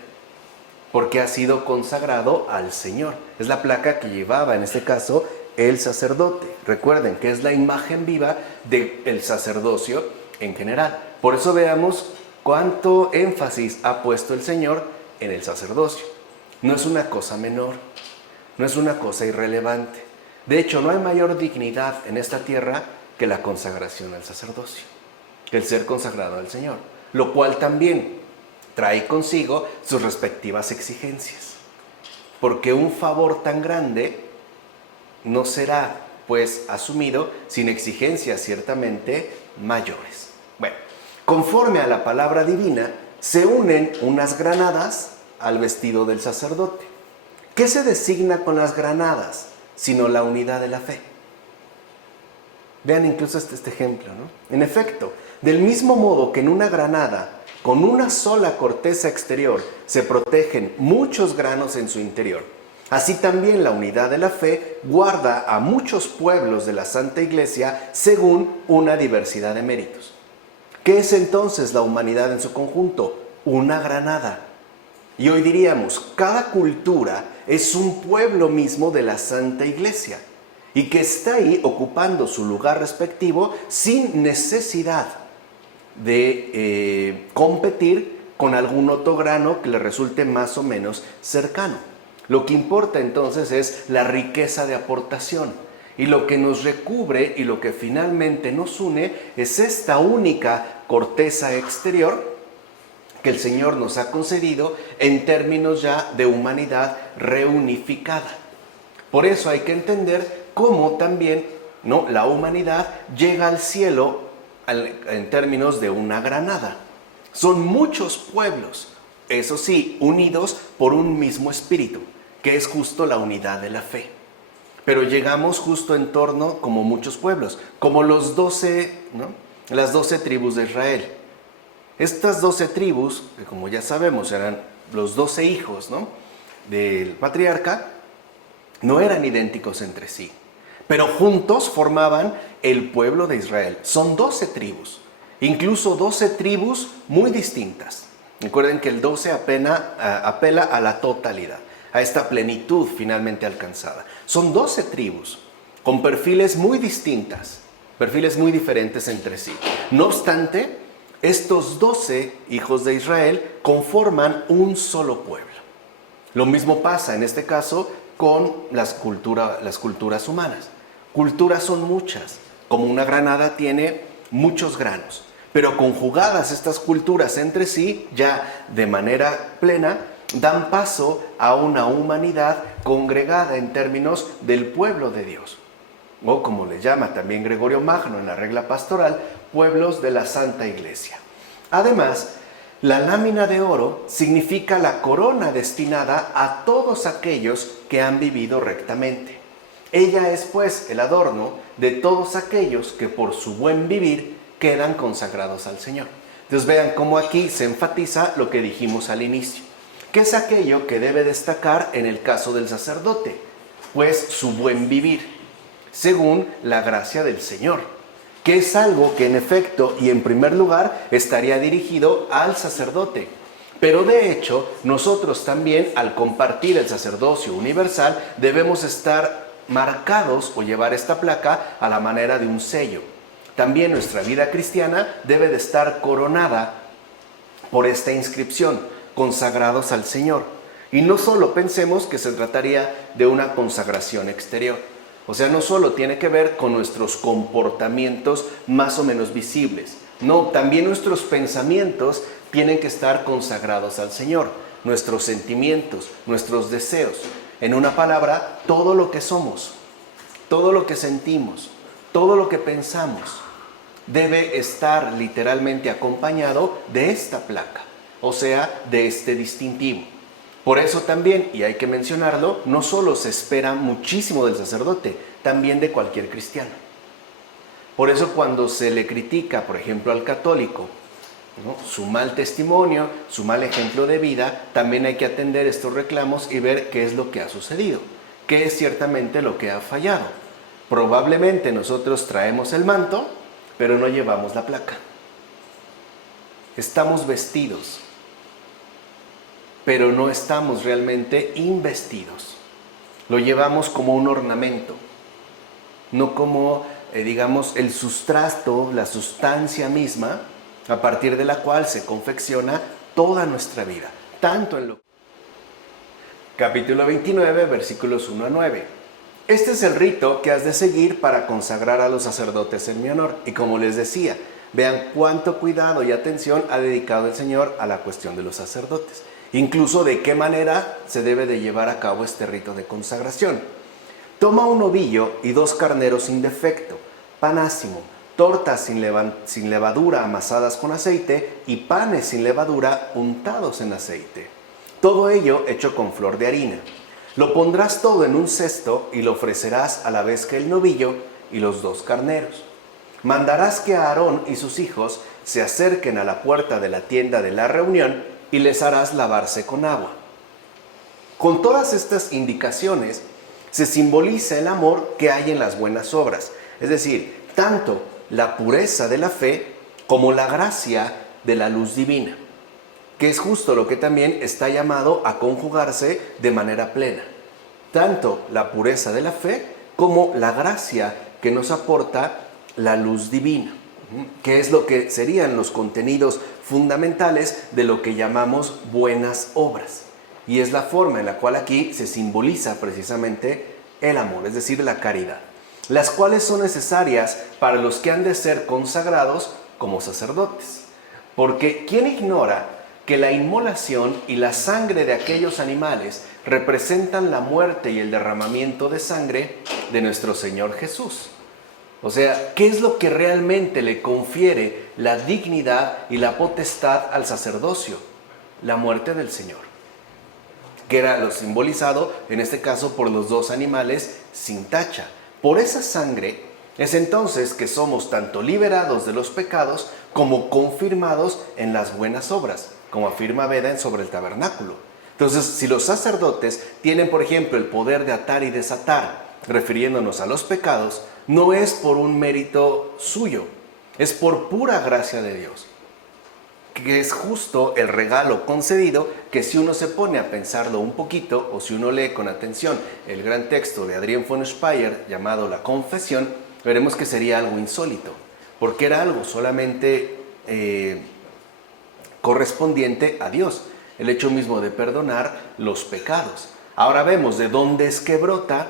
porque ha sido consagrado al Señor. Es la placa que llevaba en este caso el sacerdote. Recuerden que es la imagen viva del sacerdocio en general. Por eso veamos cuánto énfasis ha puesto el Señor en el sacerdocio. No es una cosa menor, no es una cosa irrelevante. De hecho, no hay mayor dignidad en esta tierra que la consagración al sacerdocio, que el ser consagrado al Señor, lo cual también trae consigo sus respectivas exigencias, porque un favor tan grande no será pues asumido sin exigencias ciertamente mayores. Bueno, conforme a la palabra divina, se unen unas granadas al vestido del sacerdote. ¿Qué se designa con las granadas? Sino la unidad de la fe. Vean incluso este ejemplo, ¿no? En efecto, del mismo modo que en una granada, con una sola corteza exterior, se protegen muchos granos en su interior, así también la unidad de la fe guarda a muchos pueblos de la Santa Iglesia según una diversidad de méritos. ¿Qué es entonces la humanidad en su conjunto? Una granada. Y hoy diríamos, cada cultura es un pueblo mismo de la Santa Iglesia y que está ahí ocupando su lugar respectivo sin necesidad de competir con algún otro grano que le resulte más o menos cercano. Lo que importa entonces es la riqueza de aportación, y lo que nos recubre y lo que finalmente nos une es esta única corteza exterior que el Señor nos ha concedido en términos ya de humanidad reunificada. Por eso hay que entender cómo también, ¿no?, la humanidad llega al cielo en términos de una granada. Son muchos pueblos, eso sí, unidos por un mismo espíritu, que es justo la unidad de la fe. Pero llegamos justo en torno, como muchos pueblos, como los 12, ¿no?, las 12 tribus de Israel. Estas 12 tribus, que como ya sabemos eran los 12 hijos, ¿no?, del patriarca, no eran idénticos entre sí, pero juntos formaban el pueblo de Israel. Son 12 tribus, incluso 12 tribus muy distintas. Recuerden que el 12 apela a la totalidad, a esta plenitud finalmente alcanzada. Son 12 tribus con perfiles muy distintas, perfiles muy diferentes entre sí. No obstante, estos 12 hijos de Israel conforman un solo pueblo. Lo mismo pasa en este caso con las culturas humanas. Culturas son muchas, como una granada tiene muchos granos, pero conjugadas estas culturas entre sí, ya de manera plena, dan paso a una humanidad congregada en términos del pueblo de Dios, o como le llama también Gregorio Magno en la regla pastoral, pueblos de la Santa Iglesia. Además, la lámina de oro significa la corona destinada a todos aquellos que han vivido rectamente. Ella es pues el adorno de todos aquellos que por su buen vivir quedan consagrados al Señor. Entonces vean cómo aquí se enfatiza lo que dijimos al inicio. ¿Qué es aquello que debe destacar en el caso del sacerdote? Pues su buen vivir, según la gracia del Señor, que es algo que en efecto y en primer lugar estaría dirigido al sacerdote. Pero de hecho, nosotros también al compartir el sacerdocio universal debemos estar marcados o llevar esta placa a la manera de un sello. También nuestra vida cristiana debe de estar coronada por esta inscripción, consagrados al Señor. Y no solo pensemos que se trataría de una consagración exterior. O sea, no solo tiene que ver con nuestros comportamientos más o menos visibles. No, también nuestros pensamientos tienen que estar consagrados al Señor. Nuestros sentimientos, nuestros deseos. En una palabra, todo lo que somos, todo lo que sentimos, todo lo que pensamos, debe estar literalmente acompañado de esta placa, o sea, de este distintivo. Por eso también, y hay que mencionarlo, no solo se espera muchísimo del sacerdote, también de cualquier cristiano. Por eso cuando se le critica, por ejemplo, al católico, ¿no?, su mal testimonio, su mal ejemplo de vida, también hay que atender estos reclamos y ver qué es lo que ha sucedido, qué es ciertamente lo que ha fallado. Probablemente nosotros traemos el manto, pero no llevamos la placa. Estamos vestidos, pero no estamos realmente investidos. Lo llevamos como un ornamento, no como, digamos, el sustrato, la sustancia misma, a partir de la cual se confecciona toda nuestra vida, tanto en lo... Capítulo 29, versículos 1 a 9. Este es el rito que has de seguir para consagrar a los sacerdotes en mi honor. Y como les decía, vean cuánto cuidado y atención ha dedicado el Señor a la cuestión de los sacerdotes. Incluso de qué manera se debe de llevar a cabo este rito de consagración. Toma un ovillo y 2 carneros sin defecto, panásimo, tortas sin levadura amasadas con aceite y panes sin levadura untados en aceite. Todo ello hecho con flor de harina. Lo pondrás todo en un cesto y lo ofrecerás a la vez que el novillo y los 2 carneros. Mandarás que Aarón y sus hijos se acerquen a la puerta de la tienda de la reunión y les harás lavarse con agua. Con todas estas indicaciones se simboliza el amor que hay en las buenas obras, es decir, tanto la pureza de la fe como la gracia de la luz divina, que es justo lo que también está llamado a conjugarse de manera plena. Tanto la pureza de la fe como la gracia que nos aporta la luz divina, que es lo que serían los contenidos fundamentales de lo que llamamos buenas obras. Y es la forma en la cual aquí se simboliza precisamente el amor, es decir, la caridad, las cuales son necesarias para los que han de ser consagrados como sacerdotes. Porque ¿quién ignora que la inmolación y la sangre de aquellos animales representan la muerte y el derramamiento de sangre de nuestro Señor Jesús? O sea, ¿qué es lo que realmente le confiere la dignidad y la potestad al sacerdocio? La muerte del Señor, que era lo simbolizado, en este caso, por los 2 animales sin tacha. Por esa sangre es entonces que somos tanto liberados de los pecados como confirmados en las buenas obras, como afirma Beda en Sobre el Tabernáculo. Entonces, si los sacerdotes tienen, por ejemplo, el poder de atar y desatar, refiriéndonos a los pecados, no es por un mérito suyo, es por pura gracia de Dios, que es justo el regalo concedido, que si uno se pone a pensarlo un poquito, o si uno lee con atención el gran texto de Adrián von Speyer llamado La Confesión, veremos que sería algo insólito, porque era algo solamente correspondiente a Dios, el hecho mismo de perdonar los pecados. Ahora vemos de dónde es que brota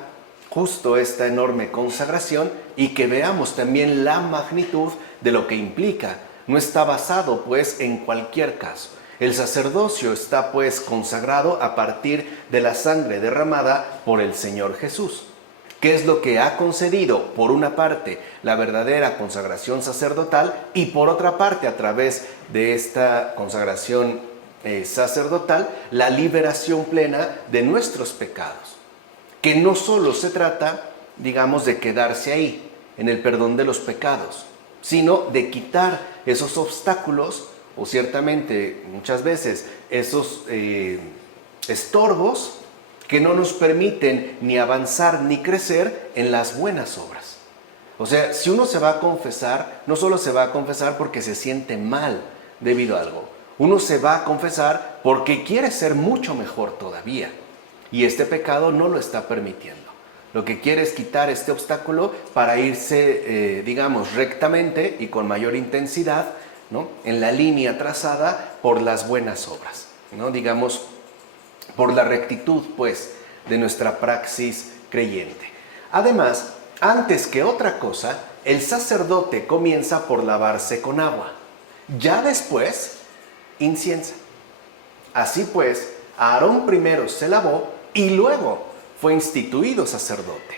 justo esta enorme consagración y que veamos también la magnitud de lo que implica. No está basado pues en cualquier caso. El sacerdocio está pues consagrado a partir de la sangre derramada por el Señor Jesús. ¿Qué es lo que ha concedido? Por una parte, la verdadera consagración sacerdotal y por otra parte, a través de esta consagración sacerdotal, la liberación plena de nuestros pecados. Que no solo se trata, digamos, de quedarse ahí, en el perdón de los pecados, sino de quitar esos obstáculos, o ciertamente muchas veces esos estorbos que no nos permiten ni avanzar ni crecer en las buenas obras. O sea, si uno se va a confesar, no solo se va a confesar porque se siente mal debido a algo, uno se va a confesar porque quiere ser mucho mejor todavía. Y este pecado no lo está permitiendo. Lo que quiere es quitar este obstáculo para irse, digamos, rectamente y con mayor intensidad, ¿no?, en la línea trazada por las buenas obras, ¿no?, digamos, por la rectitud, pues, de nuestra praxis creyente. Además, antes que otra cosa, el sacerdote comienza por lavarse con agua. Ya después, inciensa. Así pues, Aarón primero se lavó y luego fue instituido sacerdote.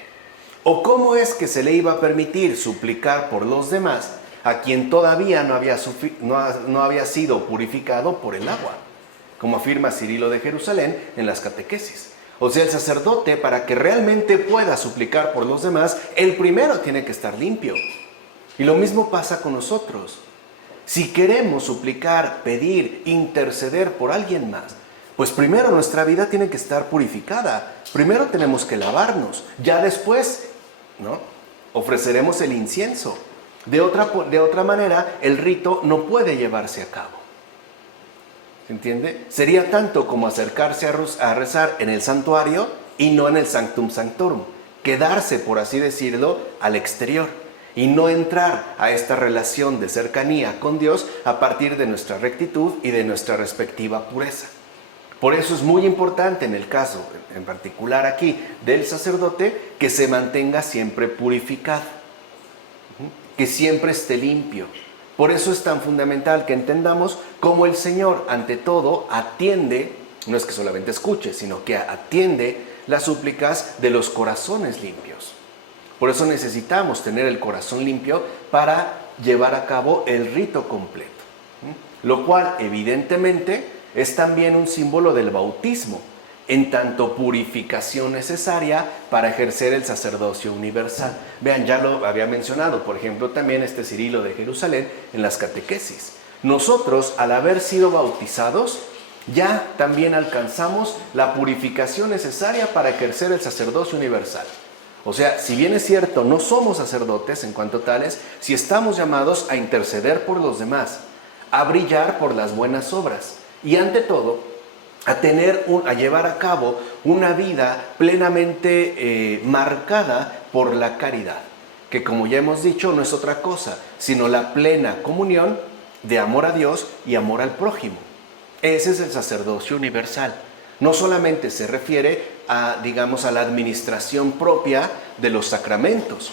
¿O cómo es que se le iba a permitir suplicar por los demás a quien todavía no había sido purificado por el agua? Como afirma Cirilo de Jerusalén en las catequesis. O sea, el sacerdote, para que realmente pueda suplicar por los demás, el primero tiene que estar limpio. Y lo mismo pasa con nosotros. Si queremos suplicar, pedir, interceder por alguien más, pues primero nuestra vida tiene que estar purificada. Primero tenemos que lavarnos. Ya después, ¿no?, ofreceremos el incienso. De otra manera, el rito no puede llevarse a cabo. ¿Se entiende? Sería tanto como acercarse a rezar en el santuario y no en el sanctum sanctorum. Quedarse, por así decirlo, al exterior y no entrar a esta relación de cercanía con Dios a partir de nuestra rectitud y de nuestra respectiva pureza. Por eso es muy importante en el caso, en particular aquí, del sacerdote, que se mantenga siempre purificado, que siempre esté limpio. Por eso es tan fundamental que entendamos cómo el Señor, ante todo, atiende, no es que solamente escuche, sino que atiende las súplicas de los corazones limpios. Por eso necesitamos tener el corazón limpio para llevar a cabo el rito completo, lo cual evidentemente es también un símbolo del bautismo, en tanto purificación necesaria para ejercer el sacerdocio universal. Vean, ya lo había mencionado, por ejemplo, también Cirilo de Jerusalén en las catequesis. Nosotros, al haber sido bautizados, ya también alcanzamos la purificación necesaria para ejercer el sacerdocio universal. O sea, si bien es cierto, no somos sacerdotes en cuanto tales, si estamos llamados a interceder por los demás, a brillar por las buenas obras y ante todo, a llevar a cabo una vida plenamente marcada por la caridad, que como ya hemos dicho no es otra cosa, sino la plena comunión de amor a Dios y amor al prójimo. Ese es el sacerdocio universal. No solamente se refiere a la administración propia de los sacramentos,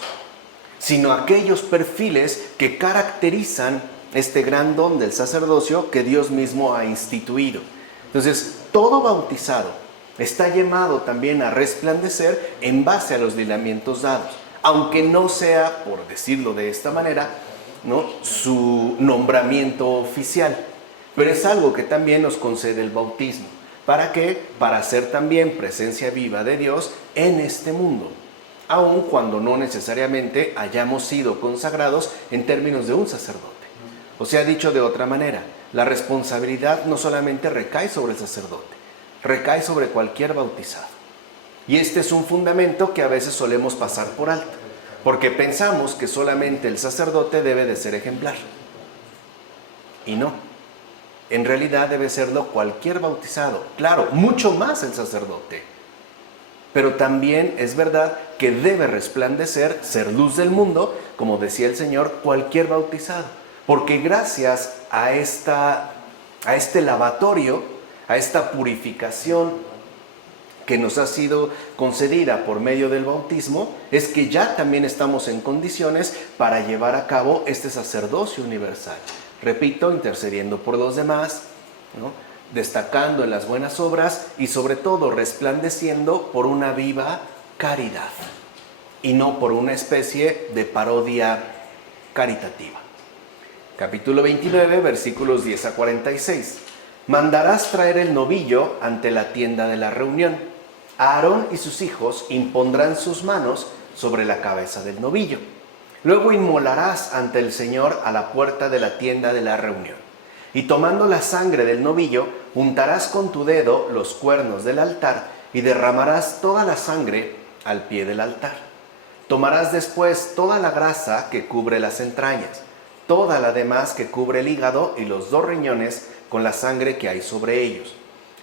sino a aquellos perfiles que caracterizan este gran don del sacerdocio que Dios mismo ha instituido. Entonces, todo bautizado está llamado también a resplandecer en base a los lineamientos dados, aunque no sea, por decirlo de esta manera, ¿no?, su nombramiento oficial. Pero es algo que también nos concede el bautismo. ¿Para qué? Para ser también presencia viva de Dios en este mundo, aun cuando no necesariamente hayamos sido consagrados en términos de un sacerdote. O sea, dicho de otra manera, la responsabilidad no solamente recae sobre el sacerdote, recae sobre cualquier bautizado. Y este es un fundamento que a veces solemos pasar por alto, porque pensamos que solamente el sacerdote debe de ser ejemplar. Y no. En realidad debe serlo cualquier bautizado. Claro, mucho más el sacerdote. Pero también es verdad que debe resplandecer, ser luz del mundo, como decía el Señor, cualquier bautizado. Porque gracias a este lavatorio, a esta purificación que nos ha sido concedida por medio del bautismo, es que ya también estamos en condiciones para llevar a cabo este sacerdocio universal. Repito, intercediendo por los demás, ¿no?, destacando en las buenas obras y sobre todo resplandeciendo por una viva caridad y no por una especie de parodia caritativa. Capítulo 29, versículos 10 a 46. Mandarás traer el novillo ante la tienda de la reunión. Aarón y sus hijos impondrán sus manos sobre la cabeza del novillo. Luego inmolarás ante el Señor a la puerta de la tienda de la reunión. Y tomando la sangre del novillo, untarás con tu dedo los cuernos del altar y derramarás toda la sangre al pie del altar. Tomarás después toda la grasa que cubre las entrañas, toda la demás que cubre el hígado y los 2 riñones con la sangre que hay sobre ellos,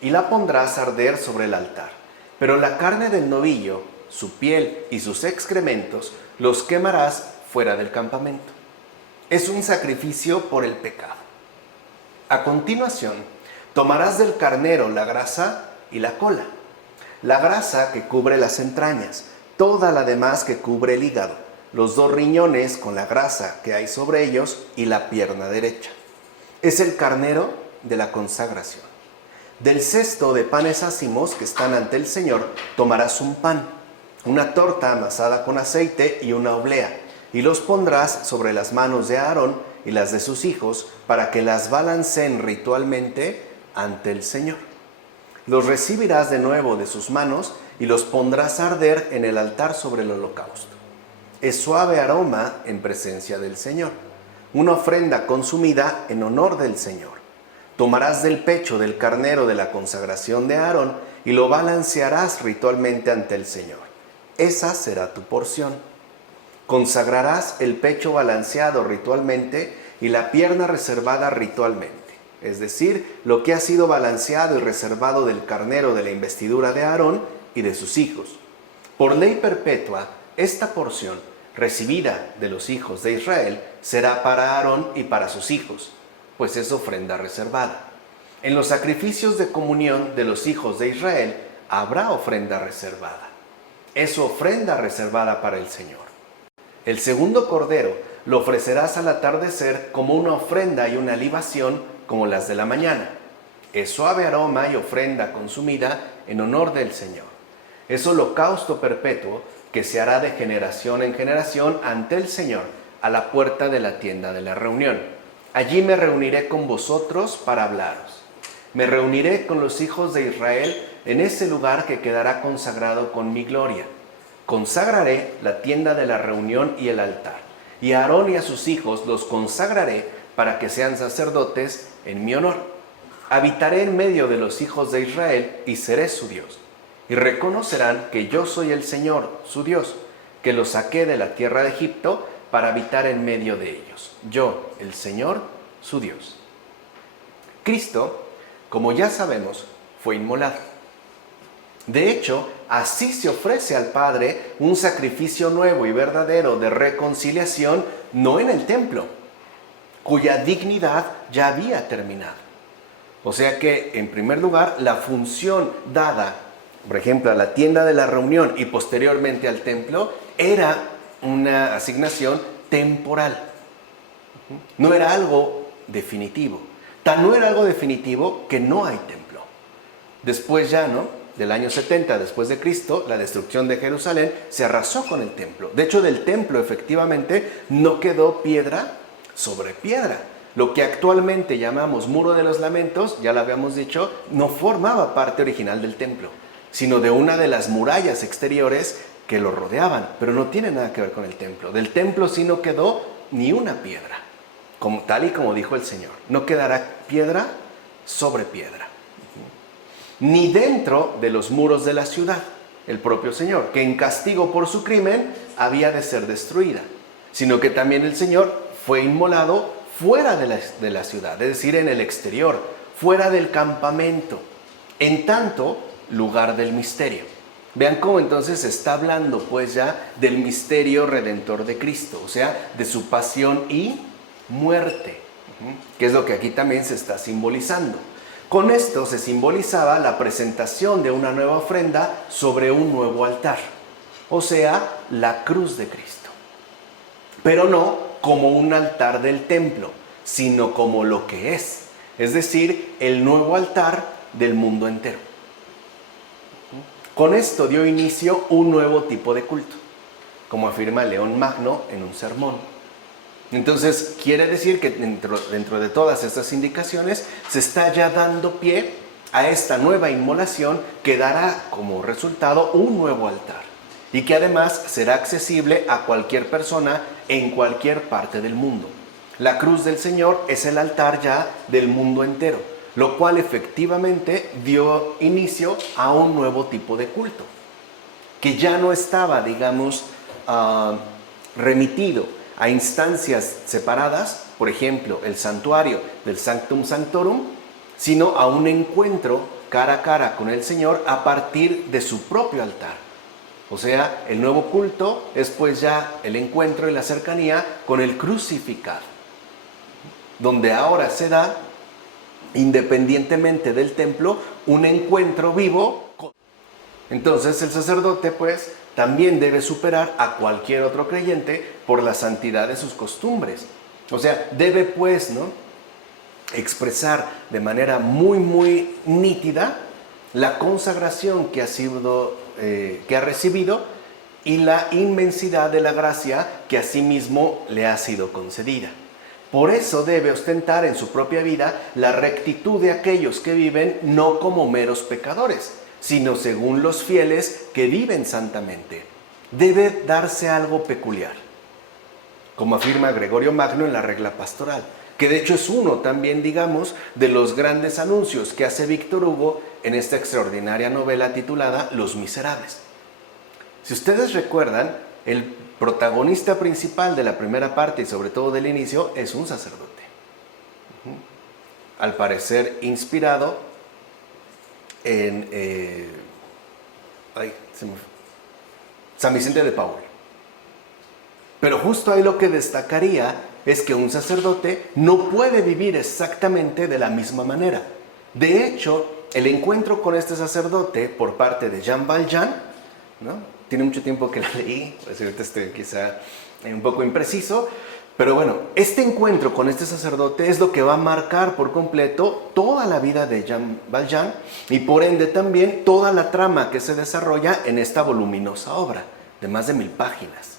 y la pondrás a arder sobre el altar. Pero la carne del novillo, su piel y sus excrementos los quemarás fuera del campamento. Es un sacrificio por el pecado. A continuación, tomarás del carnero la grasa y la cola, la grasa que cubre las entrañas, toda la demás que cubre el hígado, los 2 riñones con la grasa que hay sobre ellos y la pierna derecha. Es el carnero de la consagración. Del cesto de panes ácimos que están ante el Señor, tomarás un pan, una torta amasada con aceite y una oblea, y los pondrás sobre las manos de Aarón y las de sus hijos para que las balanceen ritualmente ante el Señor. Los recibirás de nuevo de sus manos y los pondrás a arder en el altar sobre el holocausto. Es suave aroma en presencia del Señor, una ofrenda consumida en honor del Señor. Tomarás del pecho del carnero de la consagración de Aarón y lo balancearás ritualmente ante el Señor. Esa será tu porción. Consagrarás el pecho balanceado ritualmente y la pierna reservada ritualmente, es decir, lo que ha sido balanceado y reservado del carnero de la investidura de Aarón y de sus hijos. Por ley perpetua, esta porción, recibida de los hijos de Israel, será para Aarón y para sus hijos, pues es ofrenda reservada. En los sacrificios de comunión de los hijos de Israel habrá ofrenda reservada. Es ofrenda reservada para el Señor. El segundo cordero lo ofrecerás al atardecer como una ofrenda y una libación como las de la mañana. Es suave aroma y ofrenda consumida en honor del Señor. Es holocausto perpetuo que se hará de generación en generación ante el Señor a la puerta de la tienda de la reunión. Allí me reuniré con vosotros para hablaros. Me reuniré con los hijos de Israel en ese lugar que quedará consagrado con mi gloria. Consagraré la tienda de la reunión y el altar, y a Aarón y a sus hijos los consagraré para que sean sacerdotes en mi honor. Habitaré en medio de los hijos de Israel y seré su Dios. Y reconocerán que yo soy el Señor, su Dios, que los saqué de la tierra de Egipto para habitar en medio de ellos. Yo, el Señor, su Dios. Cristo, como ya sabemos, fue inmolado. De hecho, así se ofrece al Padre un sacrificio nuevo y verdadero de reconciliación, no en el templo, cuya dignidad ya había terminado. O sea que, en primer lugar, la función dada, por ejemplo, a la tienda de la reunión y posteriormente al templo, era una asignación temporal. No era algo definitivo. Tan no era algo definitivo que no hay templo. Después ya, del año 70 después de Cristo, la destrucción de Jerusalén, se arrasó con el templo. De hecho, del templo efectivamente no quedó piedra sobre piedra. Lo que actualmente llamamos Muro de los Lamentos, ya lo habíamos dicho, no formaba parte original del templo, sino de una de las murallas exteriores que lo rodeaban, pero no tiene nada que ver con el templo. Del templo sí no quedó ni una piedra, tal y como dijo el Señor. No quedará piedra sobre piedra. Ni dentro de los muros de la ciudad, el propio Señor, que en castigo por su crimen había de ser destruida, sino que también el Señor fue inmolado fuera de la ciudad, es decir, en el exterior, fuera del campamento, en tanto lugar del misterio. Vean cómo entonces se está hablando pues ya del misterio redentor de Cristo, o sea, de su pasión y muerte, que es lo que aquí también se está simbolizando. Con esto se simbolizaba la presentación de una nueva ofrenda sobre un nuevo altar, o sea, la cruz de Cristo. Pero no como un altar del templo, sino como lo que es decir, el nuevo altar del mundo entero. Con esto dio inicio un nuevo tipo de culto, como afirma León Magno en un sermón. Entonces, quiere decir que dentro de todas estas indicaciones se está ya dando pie a esta nueva inmolación que dará como resultado un nuevo altar y que además será accesible a cualquier persona en cualquier parte del mundo. La cruz del Señor es el altar ya del mundo entero, lo cual efectivamente dio inicio a un nuevo tipo de culto, que ya no estaba, digamos, remitido a instancias separadas, por ejemplo, el santuario del Sanctum Sanctorum, sino a un encuentro cara a cara con el Señor a partir de su propio altar. O sea, el nuevo culto es pues ya el encuentro y la cercanía con el crucificado, donde ahora se da, independientemente del templo, un encuentro vivo. Entonces el sacerdote pues también debe superar a cualquier otro creyente por la santidad de sus costumbres. O sea, debe pues, expresar de manera muy nítida la consagración que ha recibido y la inmensidad de la gracia que asimismo le ha sido concedida. Por eso debe ostentar en su propia vida la rectitud de aquellos que viven no como meros pecadores, sino según los fieles que viven santamente. Debe darse algo peculiar, como afirma Gregorio Magno en la regla pastoral, que de hecho es uno también, digamos, de los grandes anuncios que hace Víctor Hugo en esta extraordinaria novela titulada Los Miserables. Si ustedes recuerdan, el protagonista principal de la primera parte y sobre todo del inicio es un sacerdote, al parecer inspirado en San Vicente de Paúl. Pero justo ahí lo que destacaría es que un sacerdote no puede vivir exactamente de la misma manera. De hecho, el encuentro con este sacerdote por parte de Jean Valjean, tiene mucho tiempo que la leí, por decirte quizá un poco impreciso, Pero bueno, este encuentro con este sacerdote es lo que va a marcar por completo toda la vida de Jean Valjean y por ende también toda la trama que se desarrolla en esta voluminosa obra de más de 1000 páginas.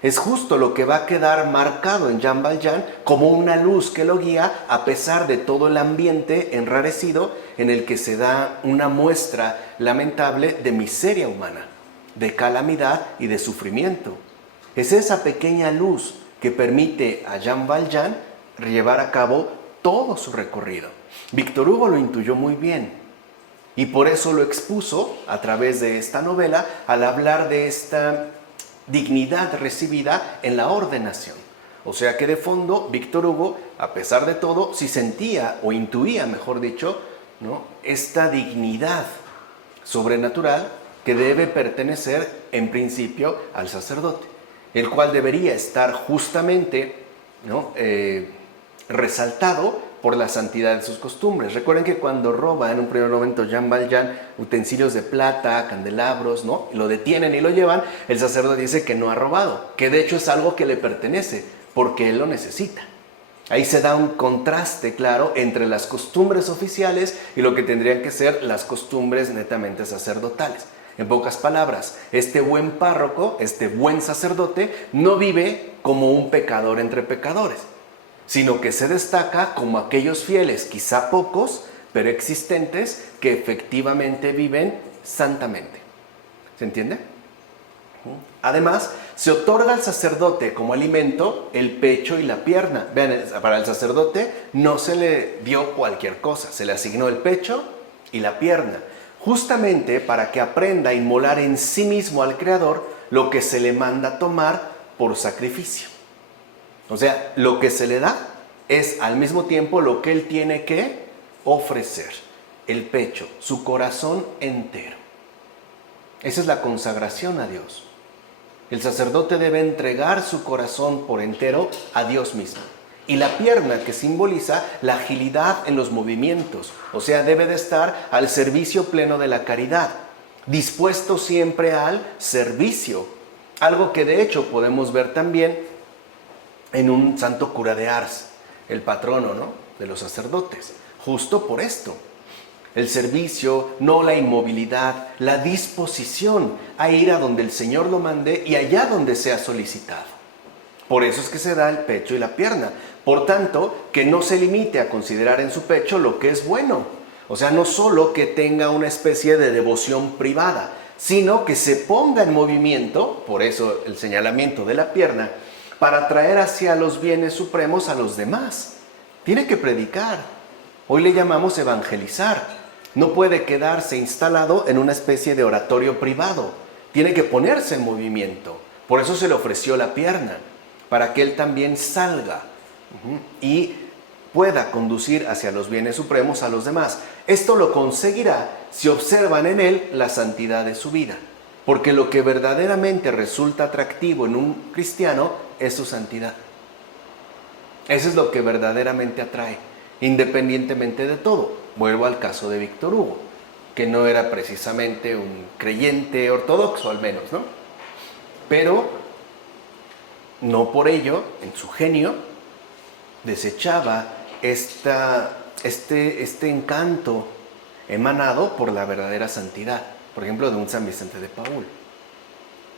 Es justo lo que va a quedar marcado en Jean Valjean como una luz que lo guía a pesar de todo el ambiente enrarecido en el que se da una muestra lamentable de miseria humana, de calamidad y de sufrimiento. Es esa pequeña luz que permite a Jean Valjean llevar a cabo todo su recorrido. Víctor Hugo lo intuyó muy bien y por eso lo expuso a través de esta novela al hablar de esta dignidad recibida en la ordenación. O sea que de fondo Víctor Hugo, a pesar de todo, sí sentía o intuía, mejor dicho, ¿no?, esta dignidad sobrenatural que debe pertenecer en principio al sacerdote, el cual debería estar justamente, ¿no?, resaltado por la santidad de sus costumbres. Recuerden que cuando roba en un primer momento Jean Valjean utensilios de plata, candelabros, ¿no?, lo detienen y lo llevan, el sacerdote dice que no ha robado, que de hecho es algo que le pertenece, porque él lo necesita. Ahí se da un contraste claro entre las costumbres oficiales y lo que tendrían que ser las costumbres netamente sacerdotales. En pocas palabras, este buen párroco, este buen sacerdote, no vive como un pecador entre pecadores, sino que se destaca como aquellos fieles, quizá pocos, pero existentes, que efectivamente viven santamente. ¿Se entiende? Además, se otorga al sacerdote como alimento el pecho y la pierna. Vean, para el sacerdote no se le dio cualquier cosa, se le asignó el pecho y la pierna, justamente para que aprenda a inmolar en sí mismo al Creador lo que se le manda tomar por sacrificio. O sea, lo que se le da es al mismo tiempo lo que él tiene que ofrecer, el pecho, su corazón entero. Esa es la consagración a Dios. El sacerdote debe entregar su corazón por entero a Dios mismo. Y la pierna, que simboliza la agilidad en los movimientos, o sea, debe de estar al servicio pleno de la caridad, dispuesto siempre al servicio. Algo que de hecho podemos ver también en un santo cura de Ars, el patrono, ¿no?, de los sacerdotes, justo por esto. El servicio, no la inmovilidad, la disposición a ir a donde el Señor lo mande y allá donde sea solicitado. Por eso es que se da el pecho y la pierna. Por tanto, que no se limite a considerar en su pecho lo que es bueno. O sea, no solo que tenga una especie de devoción privada, sino que se ponga en movimiento, por eso el señalamiento de la pierna, para traer hacia los bienes supremos a los demás. Tiene que predicar. Hoy le llamamos evangelizar. No puede quedarse instalado en una especie de oratorio privado. Tiene que ponerse en movimiento. Por eso se le ofreció la pierna, para que él también salga y pueda conducir hacia los bienes supremos a los demás. Esto lo conseguirá si observan en él la santidad de su vida, porque lo que verdaderamente resulta atractivo en un cristiano es su santidad. Eso es lo que verdaderamente atrae, independientemente de todo. Vuelvo al caso de Víctor Hugo, que no era precisamente un creyente ortodoxo, al menos, ¿no? Pero no por ello, en su genio, desechaba este encanto emanado por la verdadera santidad. Por ejemplo, de un San Vicente de Paúl.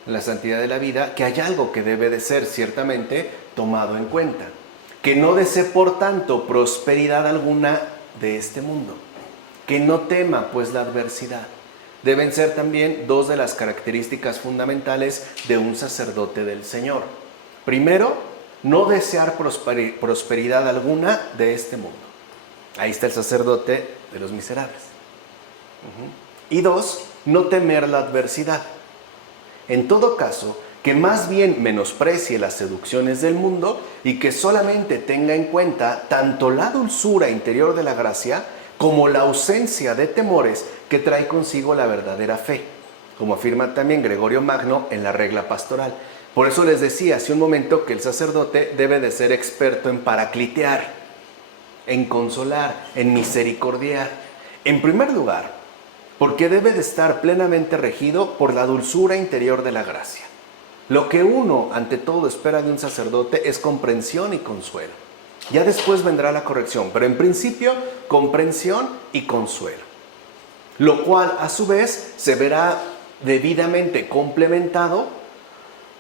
La santidad de la vida, que hay algo que debe de ser ciertamente tomado en cuenta. Que no desee, por tanto, prosperidad alguna de este mundo. Que no tema, pues, la adversidad. Deben ser también dos de las características fundamentales de un sacerdote del Señor. Primero, no desear prosperidad alguna de este mundo. Ahí está el sacerdote de los miserables. Y dos, no temer la adversidad. En todo caso, que más bien menosprecie las seducciones del mundo y que solamente tenga en cuenta tanto la dulzura interior de la gracia como la ausencia de temores que trae consigo la verdadera fe, como afirma también Gregorio Magno en la regla pastoral. Por eso les decía hace un momento que el sacerdote debe de ser experto en paraclitear, en consolar, en misericordiar. En primer lugar, porque debe de estar plenamente regido por la dulzura interior de la gracia. Lo que uno ante todo espera de un sacerdote es comprensión y consuelo. Ya después vendrá la corrección, pero en principio comprensión y consuelo. Lo cual a su vez se verá debidamente complementado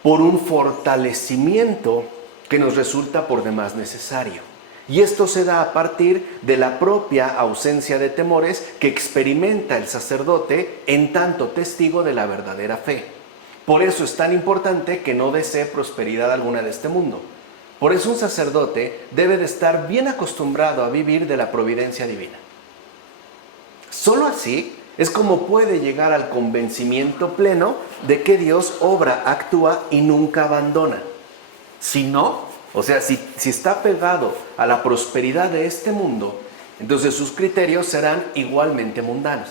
por un fortalecimiento que nos resulta por demás necesario. Y esto se da a partir de la propia ausencia de temores que experimenta el sacerdote en tanto testigo de la verdadera fe. Por eso es tan importante que no desee prosperidad alguna de este mundo. Por eso un sacerdote debe de estar bien acostumbrado a vivir de la providencia divina. Solo así es como puede llegar al convencimiento pleno de que Dios obra, actúa y nunca abandona. Si no, o sea, si está pegado a la prosperidad de este mundo, entonces sus criterios serán igualmente mundanos.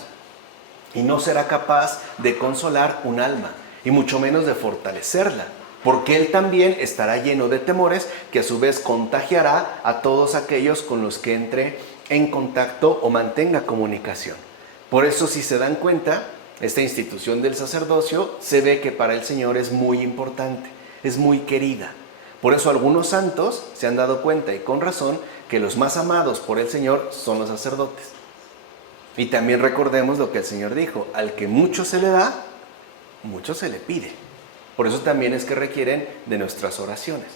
Y no será capaz de consolar un alma, y mucho menos de fortalecerla, porque él también estará lleno de temores que a su vez contagiará a todos aquellos con los que entre en contacto o mantenga comunicación. Por eso, si se dan cuenta, esta institución del sacerdocio se ve que para el Señor es muy importante, es muy querida. Por eso algunos santos se han dado cuenta, y con razón, que los más amados por el Señor son los sacerdotes. Y también recordemos lo que el Señor dijo: al que mucho se le da, mucho se le pide. Por eso también es que requieren de nuestras oraciones.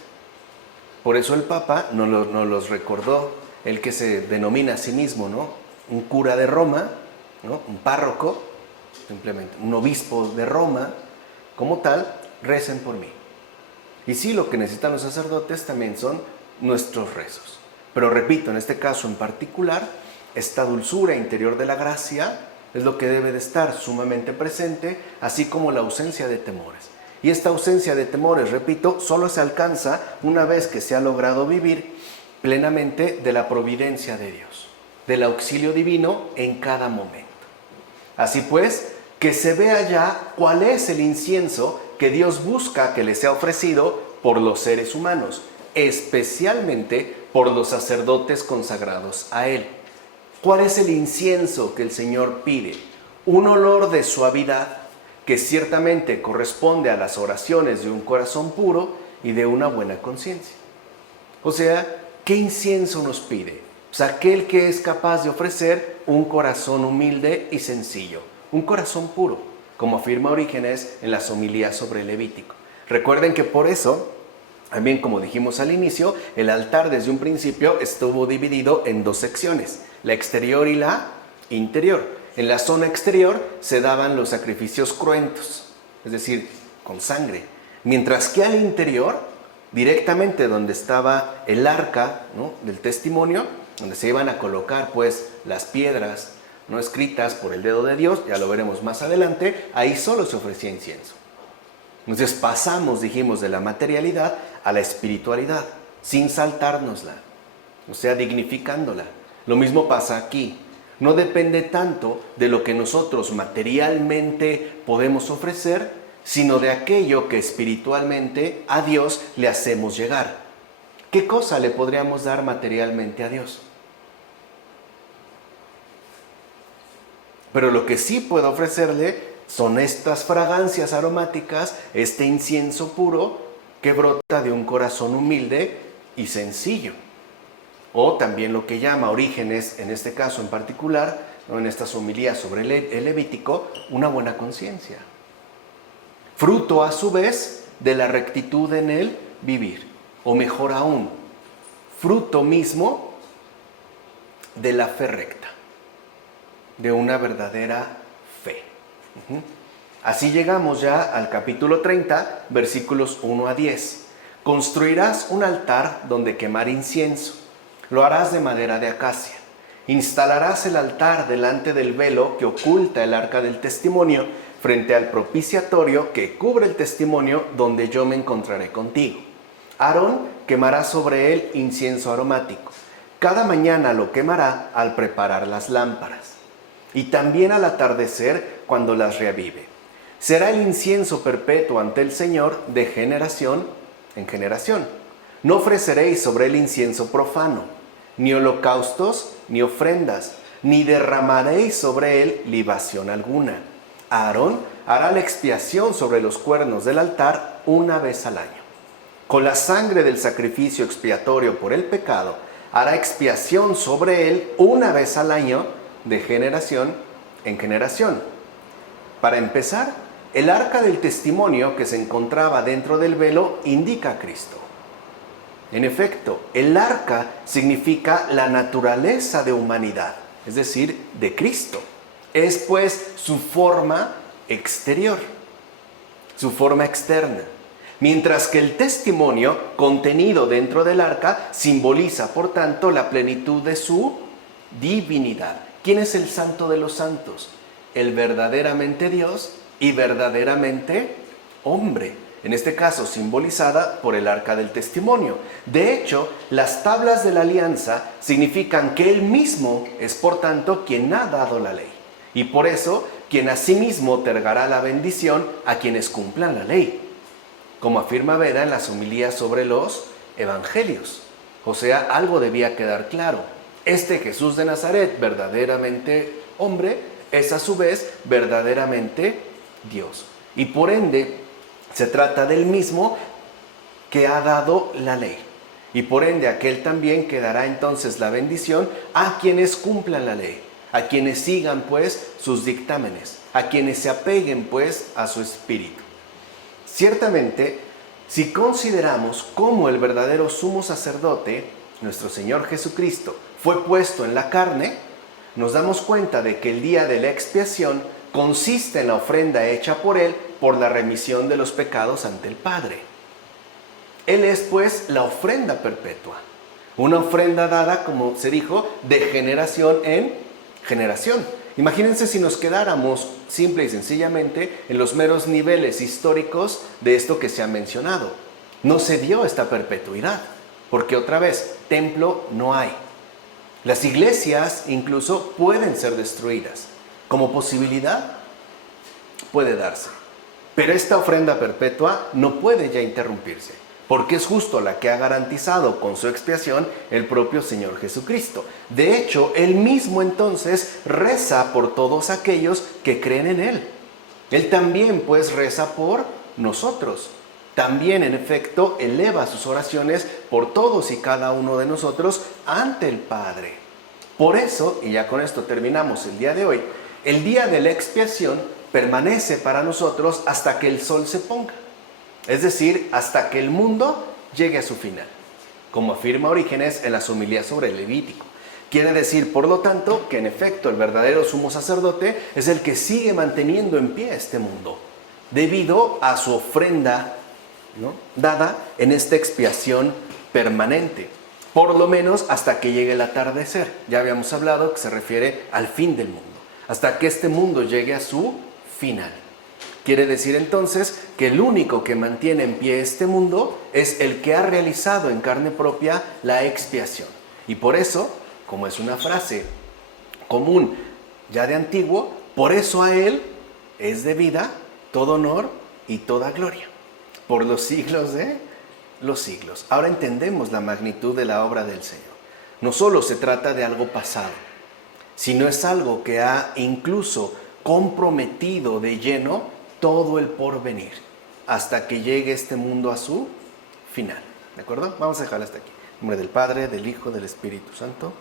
Por eso el Papa nos los recordó, el que se denomina a sí mismo, ¿no?, un cura de Roma, ¿no?, un párroco, simplemente un obispo de Roma, como tal, recen por mí. Y sí, lo que necesitan los sacerdotes también son nuestros rezos. Pero repito, en este caso en particular, esta dulzura interior de la gracia es lo que debe de estar sumamente presente, así como la ausencia de temores. Y esta ausencia de temores, repito, solo se alcanza una vez que se ha logrado vivir plenamente de la providencia de Dios, del auxilio divino en cada momento. Así pues, que se vea ya cuál es el incienso que Dios busca que le sea ofrecido por los seres humanos, especialmente por los sacerdotes consagrados a Él. ¿Cuál es el incienso que el Señor pide? Un olor de suavidad que ciertamente corresponde a las oraciones de un corazón puro y de una buena conciencia. O sea, ¿qué incienso nos pide? Pues aquel que es capaz de ofrecer un corazón humilde y sencillo, un corazón puro, como afirma Orígenes en las homilías sobre el Levítico. Recuerden que por eso, también como dijimos al inicio, el altar desde un principio estuvo dividido en dos secciones, la exterior y la interior. En la zona exterior se daban los sacrificios cruentos, es decir, con sangre, mientras que al interior, directamente donde estaba el arca, ¿no?, del testimonio, donde se iban a colocar pues las piedras no escritas por el dedo de Dios, ya lo veremos más adelante, ahí solo se ofrecía incienso. Entonces pasamos, dijimos, de la materialidad a la espiritualidad, sin saltárnosla, o sea, dignificándola. Lo mismo pasa aquí. No depende tanto de lo que nosotros materialmente podemos ofrecer, sino de aquello que espiritualmente a Dios le hacemos llegar. ¿Qué cosa le podríamos dar materialmente a Dios? Pero lo que sí puedo ofrecerle son estas fragancias aromáticas, este incienso puro que brota de un corazón humilde y sencillo. O también lo que llama Orígenes, en este caso en particular, ¿no?, en estas homilías sobre el Levítico, una buena conciencia. Fruto a su vez de la rectitud en el vivir. O mejor aún, fruto mismo de la fe recta, de una verdadera fe. Así llegamos ya al capítulo 30, versículos 1 a 10. Construirás un altar donde quemar incienso. Lo harás de madera de acacia. Instalarás el altar delante del velo que oculta el arca del testimonio, frente al propiciatorio que cubre el testimonio, donde yo me encontraré contigo. Aarón quemará sobre él incienso aromático. Cada mañana lo quemará al preparar las lámparas, y también al atardecer cuando las reavive. Será el incienso perpetuo ante el Señor de generación en generación. No ofreceréis sobre él incienso profano, ni holocaustos, ni ofrendas, ni derramaréis sobre él libación alguna. Aarón hará la expiación sobre los cuernos del altar una vez al año. Con la sangre del sacrificio expiatorio por el pecado, hará expiación sobre él una vez al año, de generación en generación. Para empezar, el arca del testimonio que se encontraba dentro del velo indica a Cristo. En efecto, el arca significa la naturaleza de humanidad, es decir, de Cristo. Es pues su forma exterior, su forma externa. Mientras que el testimonio contenido dentro del arca simboliza, por tanto, la plenitud de su divinidad. ¿Quién es el santo de los santos? El verdaderamente Dios y verdaderamente hombre. En este caso, simbolizada por el arca del testimonio. De hecho, las tablas de la alianza significan que Él mismo es, por tanto, quien ha dado la ley. Y por eso, quien asimismo otorgará la bendición a quienes cumplan la ley, como afirma Beda en las homilías sobre los evangelios. O sea, algo debía quedar claro. Este Jesús de Nazaret, verdaderamente hombre, es a su vez verdaderamente Dios. Y por ende, se trata del mismo que ha dado la ley. Y por ende, aquel también que dará entonces la bendición a quienes cumplan la ley, a quienes sigan pues sus dictámenes, a quienes se apeguen pues a su espíritu. Ciertamente, si consideramos cómo el verdadero sumo sacerdote, nuestro Señor Jesucristo, fue puesto en la carne, nos damos cuenta de que el día de la expiación consiste en la ofrenda hecha por Él por la remisión de los pecados ante el Padre. Él es pues la ofrenda perpetua, una ofrenda dada, como se dijo, de generación en generación. Imagínense si nos quedáramos simple y sencillamente en los meros niveles históricos de esto que se ha mencionado. No se dio esta perpetuidad, porque otra vez, templo no hay. Las iglesias incluso pueden ser destruidas. Como posibilidad puede darse. Pero esta ofrenda perpetua no puede ya interrumpirse, porque es justo la que ha garantizado con su expiación el propio Señor Jesucristo. De hecho, Él mismo entonces reza por todos aquellos que creen en Él. Él también pues reza por nosotros. También en efecto eleva sus oraciones por todos y cada uno de nosotros ante el Padre. Por eso, y ya con esto terminamos el día de hoy, el día de la expiación permanece para nosotros hasta que el sol se ponga. Es decir, hasta que el mundo llegue a su final, como afirma Orígenes en las homilías sobre el Levítico. Quiere decir, por lo tanto, que en efecto el verdadero sumo sacerdote es el que sigue manteniendo en pie este mundo, debido a su ofrenda, ¿no?, dada en esta expiación permanente, por lo menos hasta que llegue el atardecer. Ya habíamos hablado que se refiere al fin del mundo, hasta que este mundo llegue a su final. Quiere decir entonces que el único que mantiene en pie este mundo es el que ha realizado en carne propia la expiación. Y por eso, como es una frase común ya de antiguo, por eso a Él es debida todo honor y toda gloria, por los siglos de los siglos. Ahora entendemos la magnitud de la obra del Señor. No solo se trata de algo pasado, sino es algo que ha incluso comprometido de lleno todo el porvenir, hasta que llegue este mundo a su final. ¿De acuerdo? Vamos a dejarlo hasta aquí. En nombre del Padre, del Hijo, del Espíritu Santo.